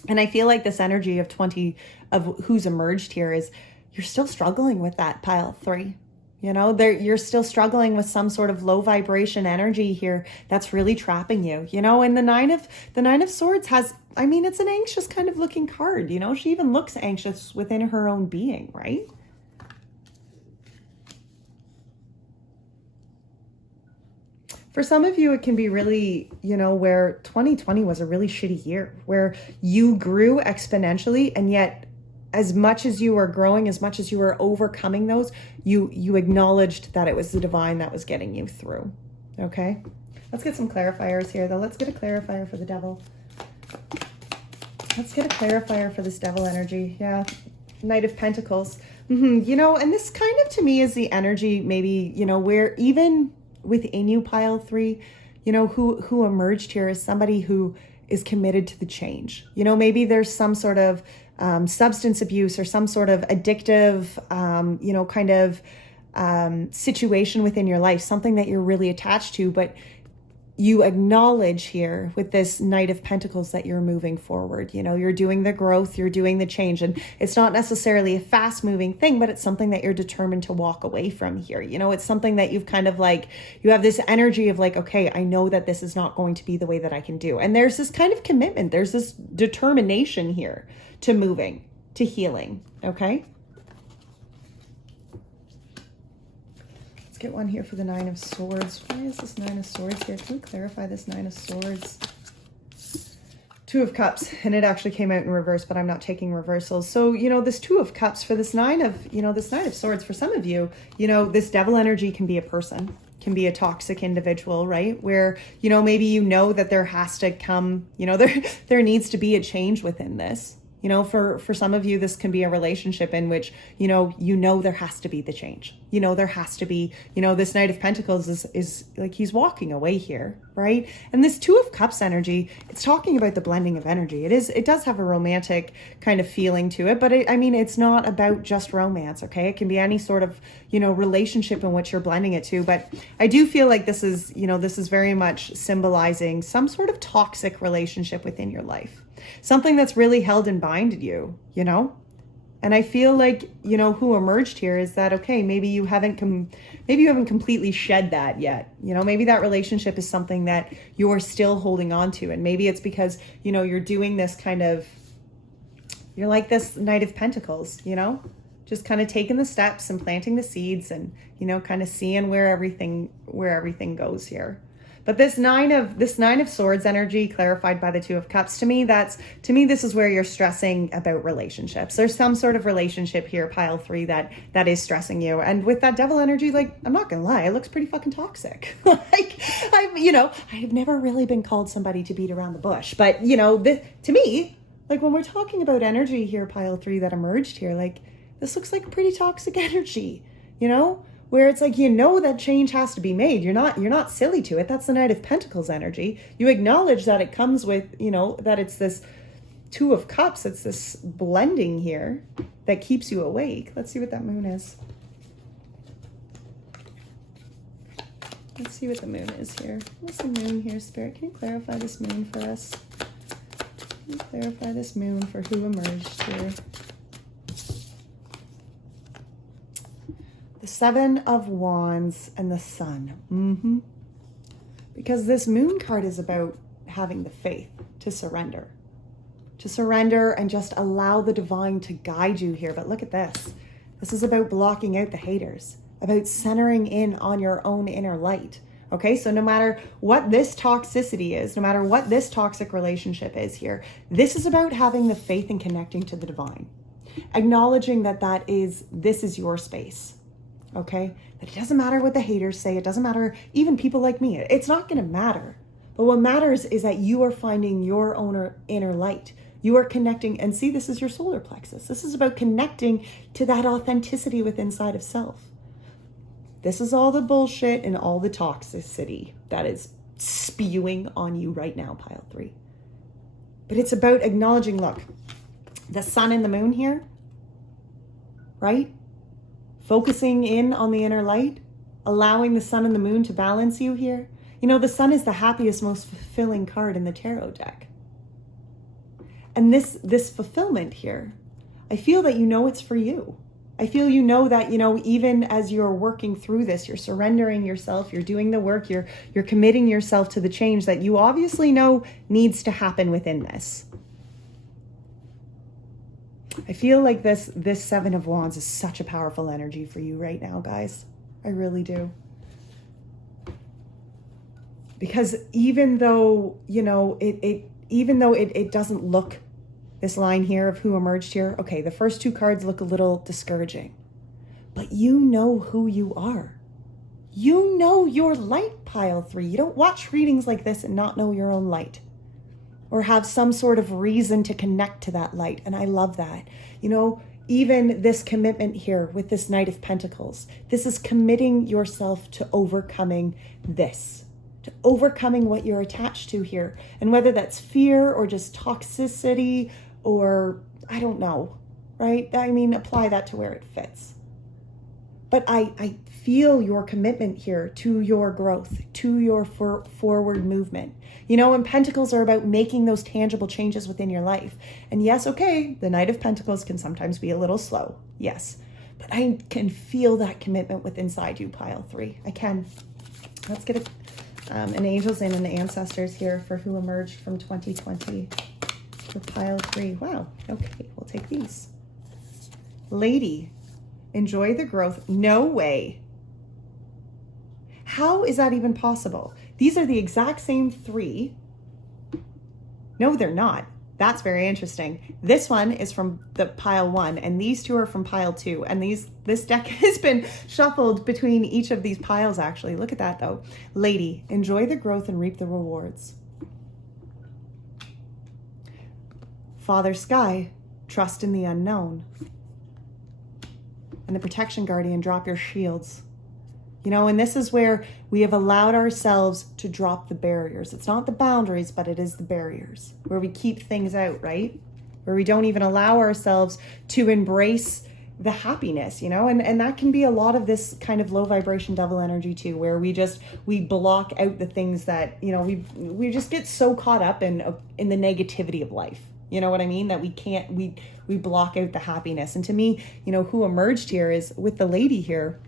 And I feel like this energy of 20 of who's emerged here is you're still struggling with that pile 3. You know, you're still struggling with some sort of low vibration energy here that's really trapping you, you know. And the nine of swords has, I mean, it's an anxious kind of looking card, you know. She even looks anxious within her own being, right? For some of you, it can be really, you know, where 2020 was a really shitty year, where you grew exponentially, and yet as much as you were growing, as much as you were overcoming those, you acknowledged that it was the divine that was getting you through. Okay, let's get some clarifiers here, though. Let's get a clarifier for the devil. Let's get a clarifier for this devil energy. Yeah, Knight of Pentacles. You know, and this kind of to me is the energy, maybe, you know, where even within you, pile 3, you know, who emerged here is somebody who is committed to the change. You know, maybe there's some sort of substance abuse or some sort of addictive, you know, kind of situation within your life, something that you're really attached to, but you acknowledge here with this Knight of Pentacles that you're moving forward. You know, you're doing the growth, you're doing the change, and it's not necessarily a fast moving thing, but it's something that you're determined to walk away from here. You know, it's something that you've kind of like, you have this energy of like, okay, I know that this is not going to be the way that I can do. And there's this kind of commitment, there's this determination here to moving, to healing, okay? Get one here for the 9 of Swords. Why is this 9 of Swords here? Can we clarify this 9 of Swords? 2 of Cups, and it actually came out in reverse, but I'm not taking reversals. So, you know, this 2 of Cups for this 9 of, you know, this 9 of Swords, for some of you, you know, this devil energy can be a person, can be a toxic individual, right? Where, you know, maybe you know that there has to come, you know, there needs to be a change within this. You know, for some of you, this can be a relationship in which, you know there has to be the change. You know, there has to be, you know, this Knight of Pentacles is like he's walking away here, right? And this 2 of Cups energy, it's talking about the blending of energy. It does have a romantic kind of feeling to it, but I mean, it's not about just romance, okay? It can be any sort of, you know, relationship in which you're blending it to. But I do feel like this is, you know, this is very much symbolizing some sort of toxic relationship within your life. Something that's really held and binded you, you know? And I feel like, you know, who emerged here is that, okay, maybe you haven't completely shed that yet. You know, maybe that relationship is something that you're still holding on to. And maybe it's because, you know, you're doing this kind of, you're like this Knight of Pentacles, you know, just kind of taking the steps and planting the seeds and, you know, kind of seeing where everything goes here. But this nine of Swords energy clarified by the 2 of Cups, to me, this is where you're stressing about relationships. There's some sort of relationship here, pile 3, that is stressing you. And with that devil energy, like, I'm not gonna lie, it looks pretty fucking toxic. Like, I've never really been called somebody to beat around the bush, but you know, to me, like when we're talking about energy here, pile 3 that emerged here, like this looks like pretty toxic energy, you know? Where it's like, you know, that change has to be made. You're not silly to it. That's the Knight of Pentacles energy. You acknowledge that it comes with, you know, that it's this 2 of Cups. It's this blending here that keeps you awake. Let's see what that moon is. Let's see what the moon is here. What's the moon here, Spirit? Can you clarify this moon for us? Can you clarify this moon for who emerged here? The Seven of Wands and the Sun. Because this Moon card is about having the faith to surrender. To surrender and just allow the divine to guide you here. But look at this. This is about blocking out the haters, about centering in on your own inner light. Okay, so no matter what this toxicity is, no matter what this toxic relationship is here, this is about having the faith and connecting to the divine. Acknowledging that this is your space. Okay, that it doesn't matter what the haters say. It doesn't matter, even people like me. It's not going to matter. But what matters is that you are finding your own inner light. You are connecting, and see, this is your solar plexus. This is about connecting to that authenticity within inside of self. This is all the bullshit and all the toxicity that is spewing on you right now, pile 3. But it's about acknowledging, look, the sun and the moon here, right? Focusing in on the inner light, allowing the sun and the moon to balance you here. You know, the sun is the happiest, most fulfilling card in the tarot deck. And this fulfillment here, I feel that you know it's for you. I feel you know that, even as you're working through this, you're surrendering yourself, you're doing the work, you're committing yourself to the change that you obviously know needs to happen within this. I feel like this Seven of Wands is such a powerful energy for you right now, guys. I really do. Because even though, it doesn't look, this line here of who emerged here, okay, the first 2 cards look a little discouraging. But you know who you are. You know your light, pile 3. You don't watch readings like this and not know your own light. Or have some sort of reason to connect to that light. And I love that. Even this commitment here with this Knight of Pentacles, this is committing yourself to overcoming this, to overcoming what you're attached to here. And whether that's fear or just toxicity or I don't know, right? I mean, apply that to where it fits. But I feel your commitment here to your growth, to your forward movement. And Pentacles are about making those tangible changes within your life. And yes, okay, the Knight of Pentacles can sometimes be a little slow. Yes. But I can feel that commitment within inside you, pile 3. I can. Let's get an angels and an ancestors here for who emerged from 2020 for pile 3. Wow. Okay, we'll take these. Lady, enjoy the growth. No way. How is that even possible? These are the exact same 3. No, they're not. That's very interesting. This one is from the pile 1, and these 2 are from pile 2. And this deck has been shuffled between each of these piles, actually. Look at that, though. Lady, enjoy the growth and reap the rewards. Father Sky, trust in the unknown. And the Protection Guardian, drop your shields. And this is where we have allowed ourselves to drop the barriers. It's not the boundaries, but it is the barriers where we keep things out, right? Where we don't even allow ourselves to embrace the happiness, and that can be a lot of this kind of low vibration devil energy too, where we block out the things that, we just get so caught up in the negativity of life. You know what I mean? That we block out the happiness. And to me, who emerged here is with the lady here,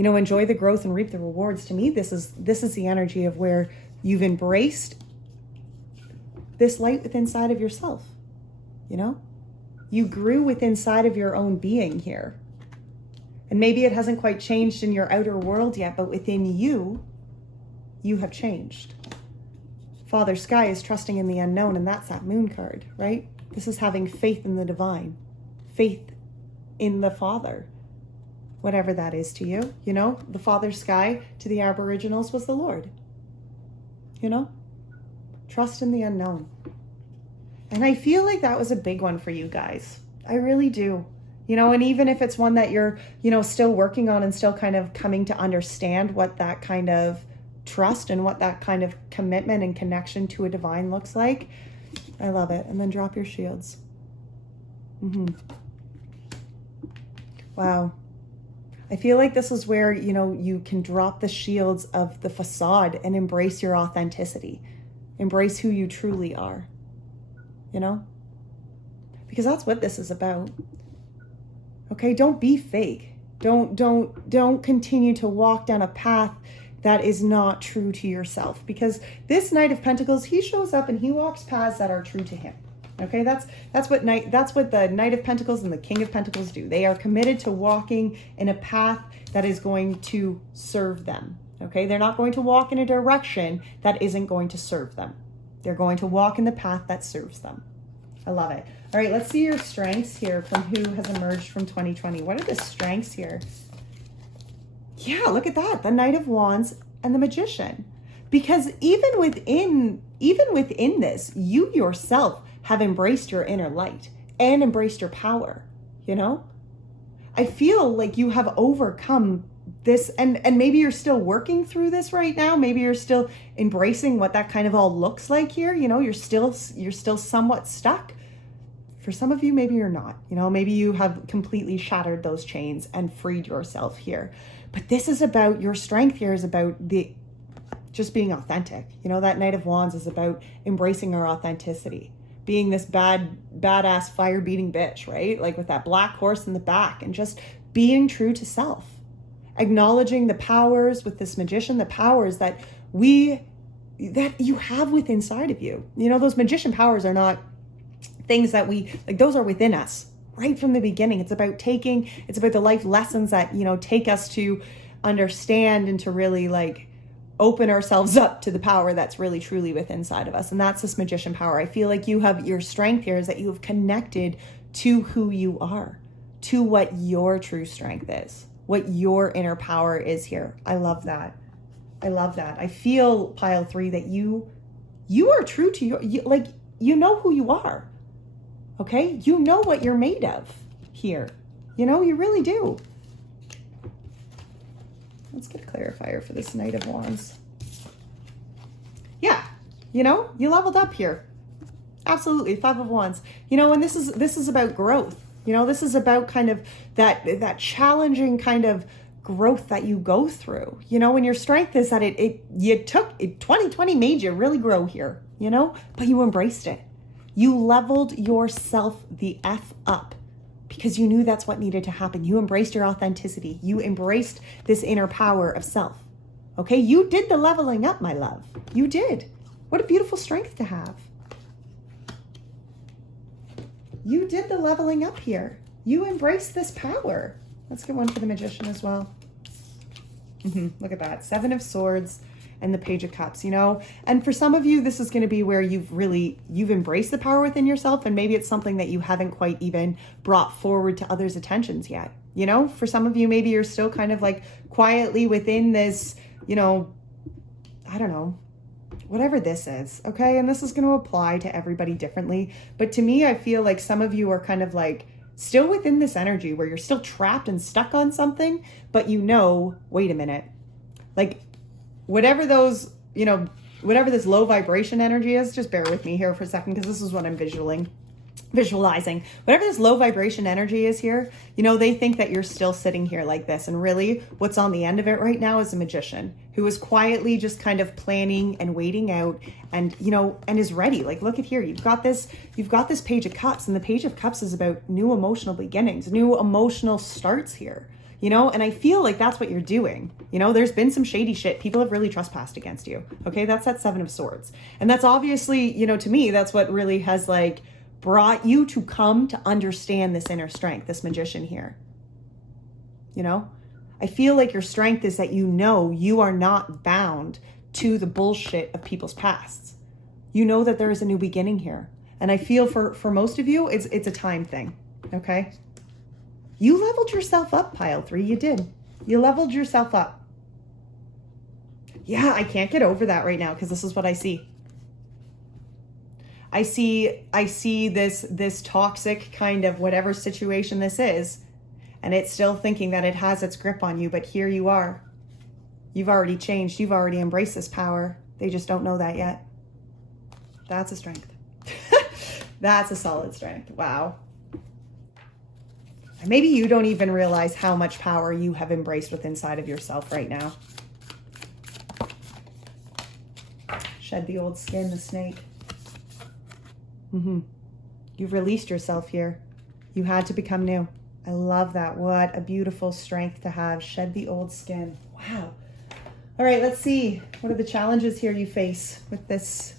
enjoy the growth and reap the rewards. To me, this is the energy of where you've embraced this light within inside of yourself. You grew within inside of your own being here. And maybe it hasn't quite changed in your outer world yet, but within you have changed. Father Sky is trusting in the unknown, and that's that Moon card, right? This is having faith in the divine, faith in the Father. Whatever that is to you, the Father Sky to the Aboriginals was the Lord, trust in the unknown. And I feel like that was a big one for you guys. I really do, and even if it's one that you're, still working on and still kind of coming to understand what that kind of trust and what that kind of commitment and connection to a divine looks like. I love it. And then drop your shields. Wow. I feel like this is where, you can drop the shields of the facade and embrace your authenticity. Embrace who you truly are, because that's what this is about. Okay, don't be fake. Don't continue to walk down a path that is not true to yourself, because this Knight of Pentacles, he shows up and he walks paths that are true to him. Okay, that's what the Knight of Pentacles and the King of Pentacles do. They are committed to walking in a path that is going to serve them. Okay, they're not going to walk in a direction that isn't going to serve them. They're going to walk in the path that serves them. I love it. All right, let's see your strengths here from who has emerged from 2020. What are the strengths here? Yeah, look at that. The Knight of Wands and the Magician. Because even within this, you yourself have embraced your inner light and embraced your power, you know? I feel like you have overcome this, and maybe you're still working through this right now. Maybe you're still embracing what that kind of all looks like here. You know, you're still somewhat stuck. For some of you, maybe you're not. You know, maybe you have completely shattered those chains and freed yourself here. But this is about your strength here, is about just being authentic. You know, that Knight of Wands is about embracing our authenticity, being this badass fire beating bitch, right? Like with that black horse in the back, and just being true to self, acknowledging the powers with this Magician, the powers that you have within inside of you. You know, those magician powers are not things that those are within us right from the beginning. It's about the life lessons that, you know, take us to understand and to really like open ourselves up to the power that's really truly within inside of us. And that's this magician power. I feel like your strength here is that you have connected to who you are, to what your true strength is, what your inner power is here. I love that. I love that. I feel, pile 3, that you are true to you know who you are. Okay? You know what you're made of here. You know, you really do. Let's get a clarifier for this Knight of Wands. Yeah, you know, you leveled up here. Absolutely, 5 of Wands. You know, and this is about growth. You know, this is about kind of that challenging kind of growth that you go through. You know, and your strength is that 2020 made you really grow here, you know, but you embraced it. You leveled yourself the F up because you knew that's what needed to happen. You embraced your authenticity. You embraced this inner power of self. Okay, you did the leveling up, my love. You did. What a beautiful strength to have. You did the leveling up here. You embraced this power. Let's get one for the Magician as well. Look at that. 7 of Swords and the Page of Cups, you know? And for some of you, this is going to be where you've embraced the power within yourself, and maybe it's something that you haven't quite even brought forward to others' attentions yet. You know, for some of you, maybe you're still kind of like quietly within this, you know, I don't know, whatever this is, okay? And this is going to apply to everybody differently. But to me, I feel like some of you are kind of like still within this energy where you're still trapped and stuck on something, but you know, wait a minute, like whatever those, you know, whatever this low vibration energy is, just bear with me here for a second, because this is what I'm visualizing. Whatever this low vibration energy is here, you know, they think that you're still sitting here like this. And really what's on the end of it right now is a magician who is quietly just kind of planning and waiting out and, you know, and is ready. Like, look at here, you've got this Page of Cups, and the Page of Cups is about new emotional beginnings, new emotional starts here. You know, and I feel like that's what you're doing. You know, there's been some shady shit. People have really trespassed against you. Okay, that's that 7 of Swords. And that's obviously, you know, to me, that's what really has like brought you to come to understand this inner strength, this Magician here. You know, I feel like your strength is that you know you are not bound to the bullshit of people's pasts. You know that there is a new beginning here. And I feel for most of you, it's a time thing. Okay. You leveled yourself up, pile 3. You did. You leveled yourself up. Yeah, I can't get over that right now because this is what I see. I see this toxic kind of whatever situation this is, and it's still thinking that it has its grip on you, but here you are. You've already changed. You've already embraced this power. They just don't know that yet. That's a strength. That's a solid strength. Wow. Maybe you don't even realize how much power you have embraced within inside of yourself right now. Shed the old skin, the snake. You've released yourself here. You had to become new. I love that. What a beautiful strength to have. Shed the old skin. Wow. All right, let's see. What are the challenges here you face with this?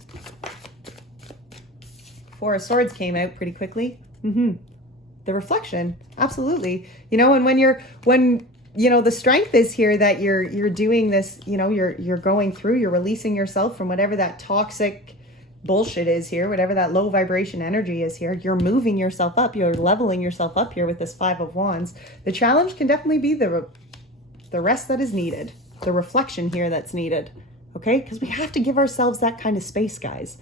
Four of Swords came out pretty quickly. The reflection, absolutely. You know, and when you know the strength is here that you're doing this, you know, you're going through, you're releasing yourself from whatever that toxic bullshit is here, whatever that low vibration energy is here. You're moving yourself up, you're leveling yourself up here with this Five of Wands. The challenge can definitely be the rest that is needed, the reflection here that's needed, okay? Because we have to give ourselves that kind of space, guys.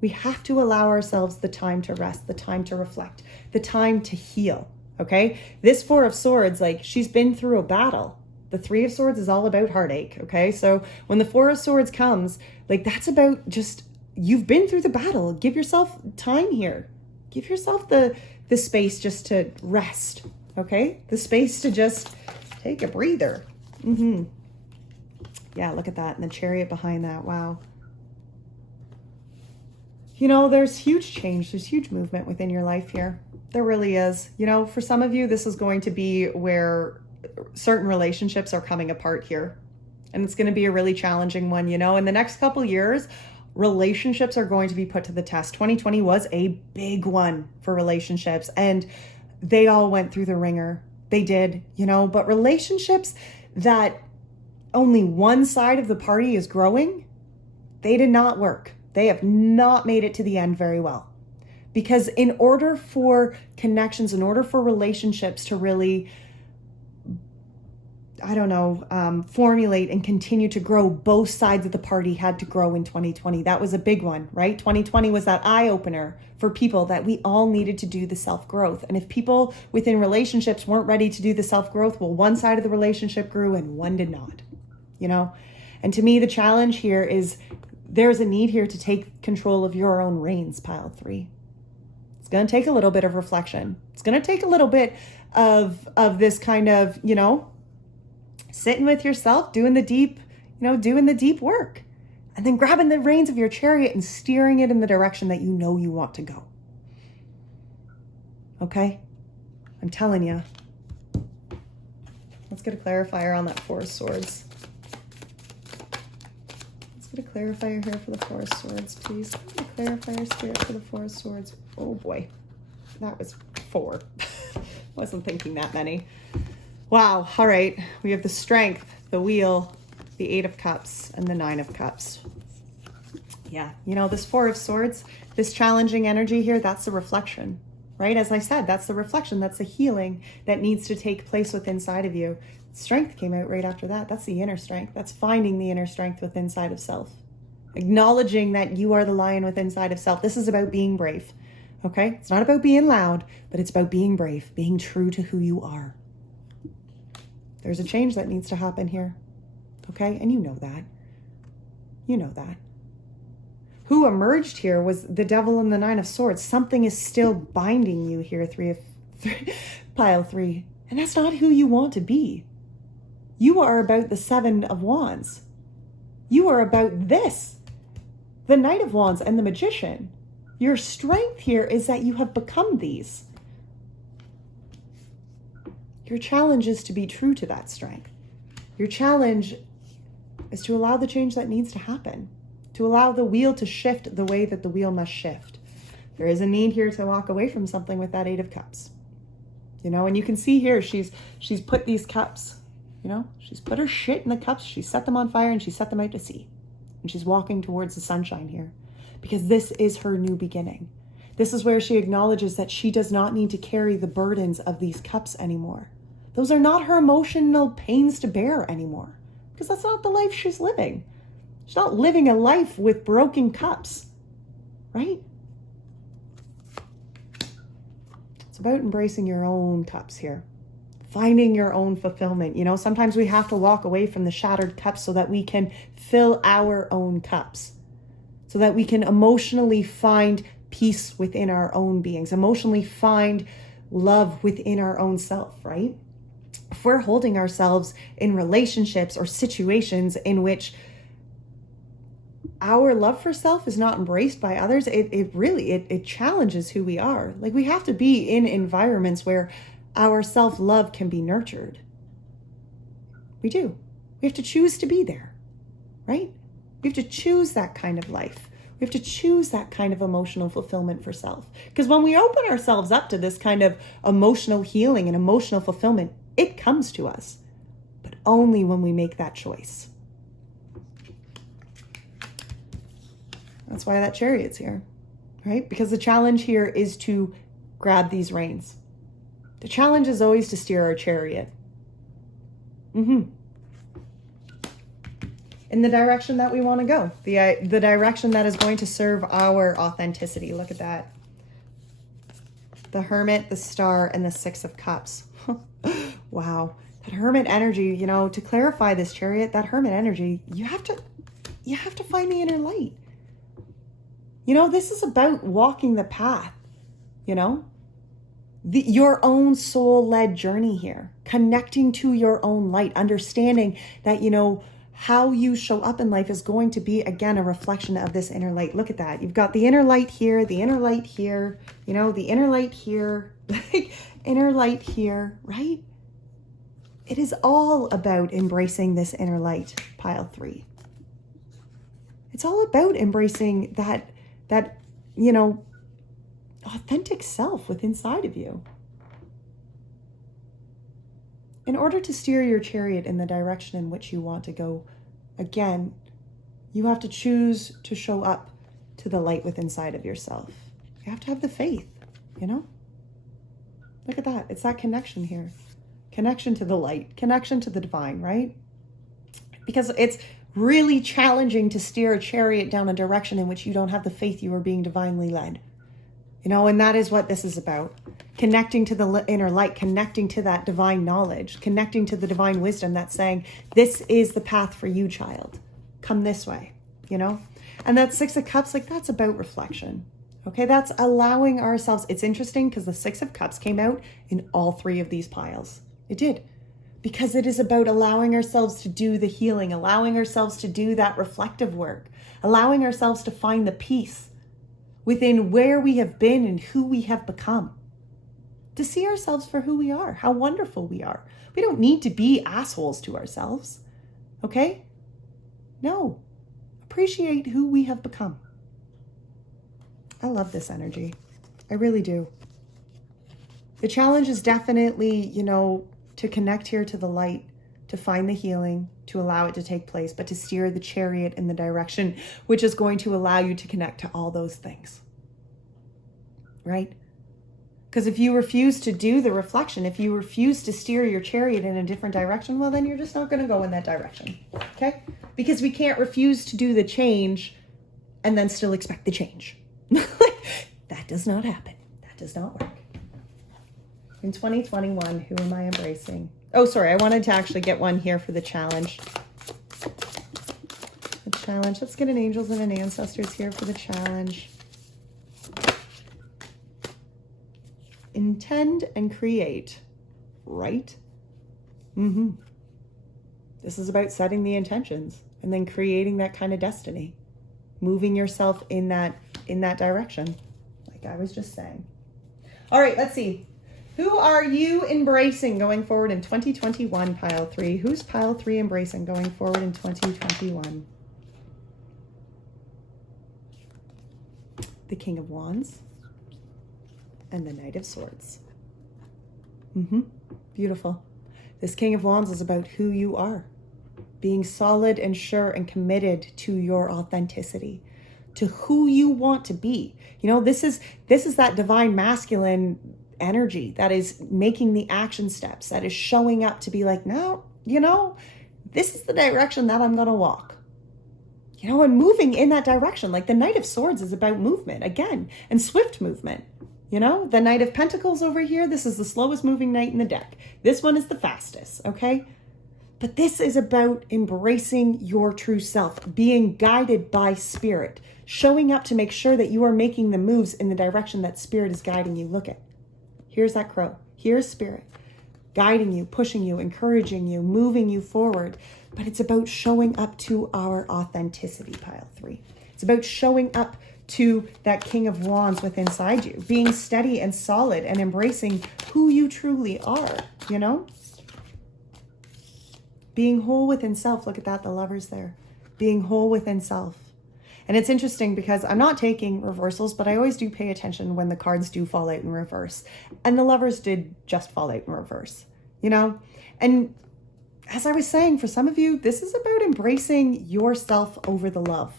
We have to allow ourselves the time to rest, the time to reflect, the time to heal, okay? This Four of Swords, like, she's been through a battle. The Three of Swords is all about heartache, okay? So when the Four of Swords comes, like, that's about just, you've been through the battle. Give yourself time here. Give yourself the space just to rest, okay? The space to just take a breather. Yeah, look at that. And the Chariot behind that. Wow. You know, there's huge change. There's huge movement within your life here. There really is. You know, for some of you, this is going to be where certain relationships are coming apart here. And it's going to be a really challenging one, you know. In the next couple years, relationships are going to be put to the test. 2020 was a big one for relationships, and they all went through the ringer. They did, you know, but relationships that only one side of the party is growing, they did not work. They have not made it to the end very well. Because in order for connections, in order for relationships to really, I don't know, formulate and continue to grow, both sides of the party had to grow in 2020. That was a big one, right? 2020 was that eye-opener for people that we all needed to do the self-growth. And if people within relationships weren't ready to do the self-growth, well, one side of the relationship grew and one did not, you know? And to me, the challenge here is there's a need here to take control of your own reins, pile 3. It's going to take a little bit of reflection. It's going to take a little bit of this kind of, you know, sitting with yourself, doing the deep work, and then grabbing the reins of your chariot and steering it in the direction that you know you want to go. Okay? I'm telling you. Let's get a clarifier on that Four of Swords. Get a clarifier here for the Four of Swords, please. Get a clarifier, Spirit, for the Four of Swords. Oh boy, that was 4. Wasn't thinking that many. Wow. All right, we have the Strength, the Wheel, the Eight of Cups, and the Nine of Cups. Yeah, you know, this Four of Swords, this challenging energy here, that's the reflection, right? As I said, that's the reflection, that's the healing that needs to take place within inside of you. Strength came out right after that. That's the inner strength. That's finding the inner strength within inside of self. Acknowledging that you are the lion within inside of self. This is about being brave, okay? It's not about being loud, but it's about being brave, being true to who you are. There's a change that needs to happen here, okay? And you know that. You know that. Who emerged here was the Devil and the Nine of Swords. Something is still binding you here, pile 3. And that's not who you want to be. You are about the Seven of Wands. You are about this, the Knight of Wands and the Magician. Your strength here is that you have become these. Your challenge is to be true to that strength. Your challenge is to allow the change that needs to happen, to allow the wheel to shift the way that the wheel must shift. There is a need here to walk away from something with that Eight of Cups. You know, and you can see here, she's put these cups, you know, she's put her shit in the cups, she set them on fire and she set them out to sea. And she's walking towards the sunshine here because this is her new beginning. This is where she acknowledges that she does not need to carry the burdens of these cups anymore. Those are not her emotional pains to bear anymore because that's not the life she's living. She's not living a life with broken cups, right? It's about embracing your own cups here, finding your own fulfillment. You know, sometimes we have to walk away from the shattered cups so that we can fill our own cups, so that we can emotionally find peace within our own beings, emotionally find love within our own self, right? If we're holding ourselves in relationships or situations in which our love for self is not embraced by others, it really challenges who we are. Like, we have to be in environments where our self-love can be nurtured. We do. We have to choose to be there, right? We have to choose that kind of life. We have to choose that kind of emotional fulfillment for self. Because when we open ourselves up to this kind of emotional healing and emotional fulfillment, it comes to us, but only when we make that choice. That's why that Chariot's here, right? Because the challenge here is to grab these reins. The challenge is always to steer our chariot. In the direction that we want to go. The direction that is going to serve our authenticity. Look at that. The Hermit, the Star, and the Six of Cups. Wow. That Hermit energy, you know, to clarify this Chariot, that Hermit energy, you have to find the inner light. You know, this is about walking the path, you know, your own soul-led journey here, connecting to your own light, understanding that, you know, how you show up in life is going to be, again, a reflection of this inner light. Look at that. You've got the inner light here, the inner light here, you know, the inner light here, inner light here, right? It is all about embracing this inner light, pile 3. It's all about embracing that, you know, authentic self within inside of you. In order to steer your chariot in the direction in which you want to go, again, you have to choose to show up to the light within inside of yourself. You have to have the faith, you know? Look at that. It's that connection here. Connection to the light, connection to the divine, right? Because it's really challenging to steer a chariot down a direction in which you don't have the faith you are being divinely led. You know, and that is what this is about. Connecting to the inner light, connecting to that divine knowledge, connecting to the divine wisdom that's saying, this is the path for you, child. Come this way, you know? And that Six of Cups, like, that's about reflection. Okay, that's allowing ourselves. It's interesting because the Six of Cups came out in all 3 of these piles. It did. Because it is about allowing ourselves to do the healing, allowing ourselves to do that reflective work, allowing ourselves to find the peace within where we have been and who we have become. To see ourselves for who we are, how wonderful we are. We don't need to be assholes to ourselves, okay? No. Appreciate who we have become. I love this energy. I really do. The challenge is definitely, you know, to connect here to the light, to find the healing, to allow it to take place, but to steer the chariot in the direction which is going to allow you to connect to all those things, right? Because if you refuse to do the reflection, if you refuse to steer your chariot in a different direction, well, then you're just not going to go in that direction, okay? Because we can't refuse to do the change and then still expect the change. That does not happen. That does not work. In 2021, who am I embracing? Oh, sorry, I wanted to actually get one here for the challenge. The challenge. Let's get an angels and an ancestors here for the challenge. Intend and create, right? This is about setting the intentions and then creating that kind of destiny, moving yourself in that direction, like I was just saying. All right, let's see. Who are you embracing going forward in 2021, pile 3? Who's pile 3 embracing going forward in 2021? The King of Wands and the Knight of Swords. Beautiful. This King of Wands is about who you are, being solid and sure and committed to your authenticity, to who you want to be. You know, this is that divine masculine energy that is making the action steps, that is showing up to be like, no, you know, this is the direction that I'm going to walk. You know, and moving in that direction. Like the Knight of Swords is about movement again, and swift movement. You know, the Knight of Pentacles over here, this is the slowest moving knight in the deck. This one is the fastest, okay? But this is about embracing your true self, being guided by spirit, showing up to make sure that you are making the moves in the direction that spirit is guiding you. Look at, here's that crow. Here's spirit guiding you, pushing you, encouraging you, moving you forward. But it's about showing up to our authenticity, pile 3. It's about showing up to that King of Wands within inside you, being steady and solid and embracing who you truly are, you know? Being whole within self. Look at that, the Lovers there. Being whole within self. And it's interesting because I'm not taking reversals, but I always do pay attention when the cards do fall out in reverse. And the Lovers did just fall out in reverse, you know? And as I was saying, for some of you, this is about embracing yourself over the love.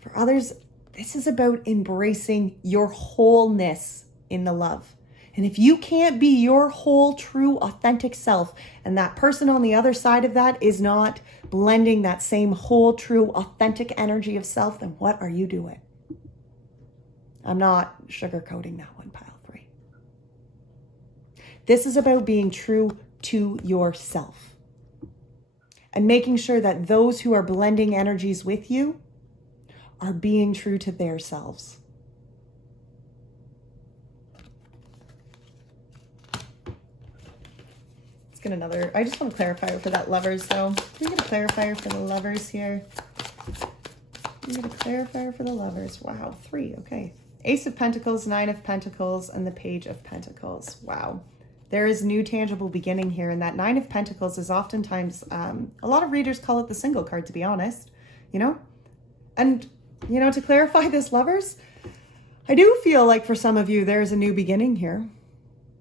For others, this is about embracing your wholeness in the love. And if you can't be your whole, true, authentic self, and that person on the other side of that is not blending that same whole, true, authentic energy of self, then what are you doing? I'm not sugarcoating that one, pile 3. This is about being true to yourself and making sure that those who are blending energies with you are being true to their selves. Let's get another. I just want a clarifier for that Lovers, though. Can we get a clarifier for the Lovers here? Can we get a clarifier for the Lovers? Wow, 3. Okay. Ace of Pentacles, 9 of Pentacles, and the Page of Pentacles. Wow. There is new tangible beginning here, and that 9 of Pentacles is oftentimes, a lot of readers call it the single card, to be honest, you know? And, you know, to clarify this, Lovers, I do feel like for some of you, there's a new beginning here.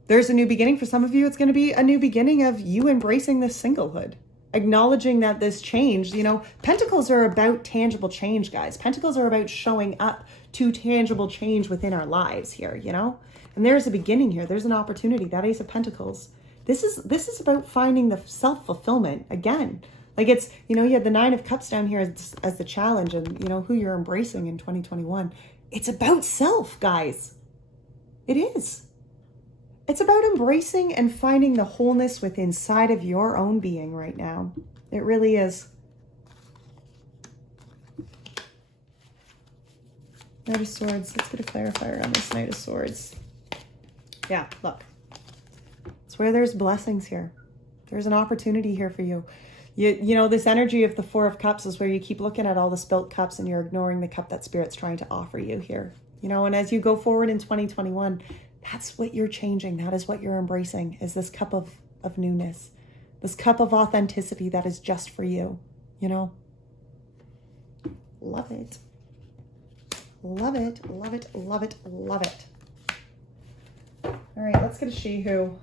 There's a new beginning. For some of you, it's going to be a new beginning of you embracing this singlehood, acknowledging that this change, you know, Pentacles are about tangible change, guys. Pentacles are about showing up to tangible change within our lives here, you know? And there's a beginning here. There's an opportunity. That Ace of Pentacles. This is about finding the self-fulfillment again. Like it's, you know, you had the 9 of Cups down here as the challenge and, you know, who you're embracing in 2021. It's about self, guys. It is. It's about embracing and finding the wholeness within inside of your own being right now. It really is. Knight of Swords. Let's get a clarifier on this Knight of Swords. Yeah, look. It's where there's blessings here. There's an opportunity here for you. You know, this energy of the 4 of Cups is where you keep looking at all the spilt cups and you're ignoring the cup that Spirit's trying to offer you here. You know, and as you go forward in 2021, that's what you're changing. That is what you're embracing, is this cup of newness. This cup of authenticity that is just for you, you know? Love it. Love it, love it, love it, love it. All right, let's get a she who.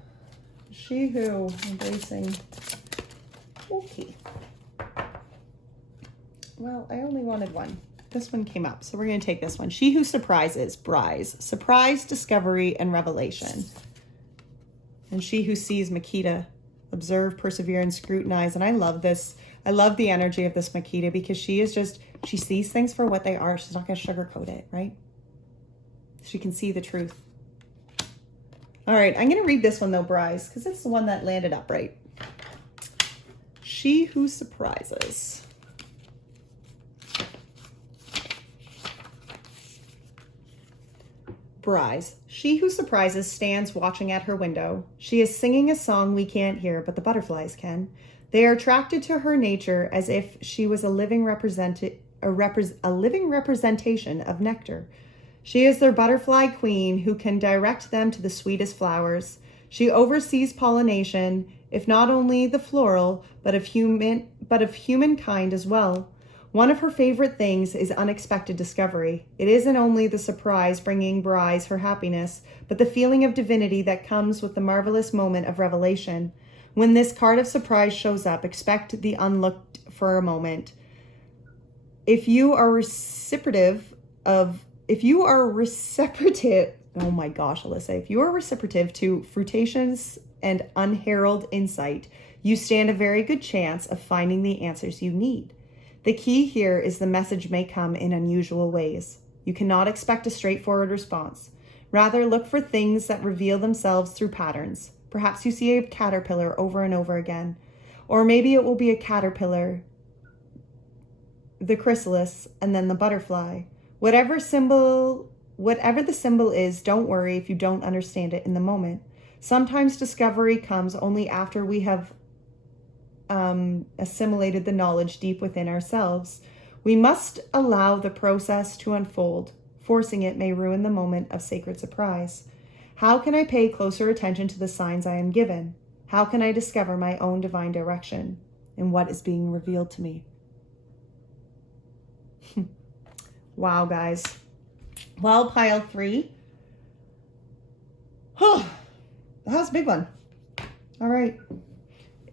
She who, embracing. Okay. Well, I only wanted one. This one came up, so we're going to take this one. She who surprises, Brise. Surprise, discovery, and revelation. And she who sees, Makita. Observe, persevere, and scrutinize. And I love this. I love the energy of this Makita because she is just, she sees things for what they are. She's not going to sugarcoat it, right? She can see the truth. All right, I'm going to read this one, though, Brise, because it's the one that landed upright. She who surprises. Brise. She who surprises stands watching at her window. She is singing a song we can't hear, but the butterflies can. They are attracted to her nature as if she was a living representation of nectar. She is their butterfly queen who can direct them to the sweetest flowers. She oversees pollination, if not only the floral, but of humankind as well. One of her favorite things is unexpected discovery. It isn't only the surprise bringing Brise her happiness, but the feeling of divinity that comes with the marvelous moment of revelation. When this card of surprise shows up, expect the unlooked for a moment. If you are receptive, oh my gosh, Alyssa, if you are receptive to fruitations and unheralded insight, you stand a very good chance of finding the answers you need. The key here is the message may come in unusual ways. You cannot expect a straightforward response. Rather, look for things that reveal themselves through patterns. Perhaps you see a caterpillar over and over again. Or maybe it will be a caterpillar, the chrysalis, and then the butterfly. Whatever the symbol is, don't worry if you don't understand it in the moment. Sometimes discovery comes only after we have assimilated the knowledge deep within ourselves. We must allow the process to unfold. Forcing it may ruin the moment of sacred surprise. How can I pay closer attention to the signs I am given? How can I discover my own divine direction in what is being revealed to me? Wow, guys. Well, pile 3. Oh, that was a big one. All right.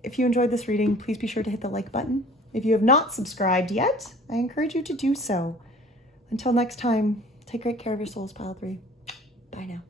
If you enjoyed this reading, please be sure to hit the like button. If you have not subscribed yet, I encourage you to do so. Until next time, take great care of your souls, pile 3. Bye now.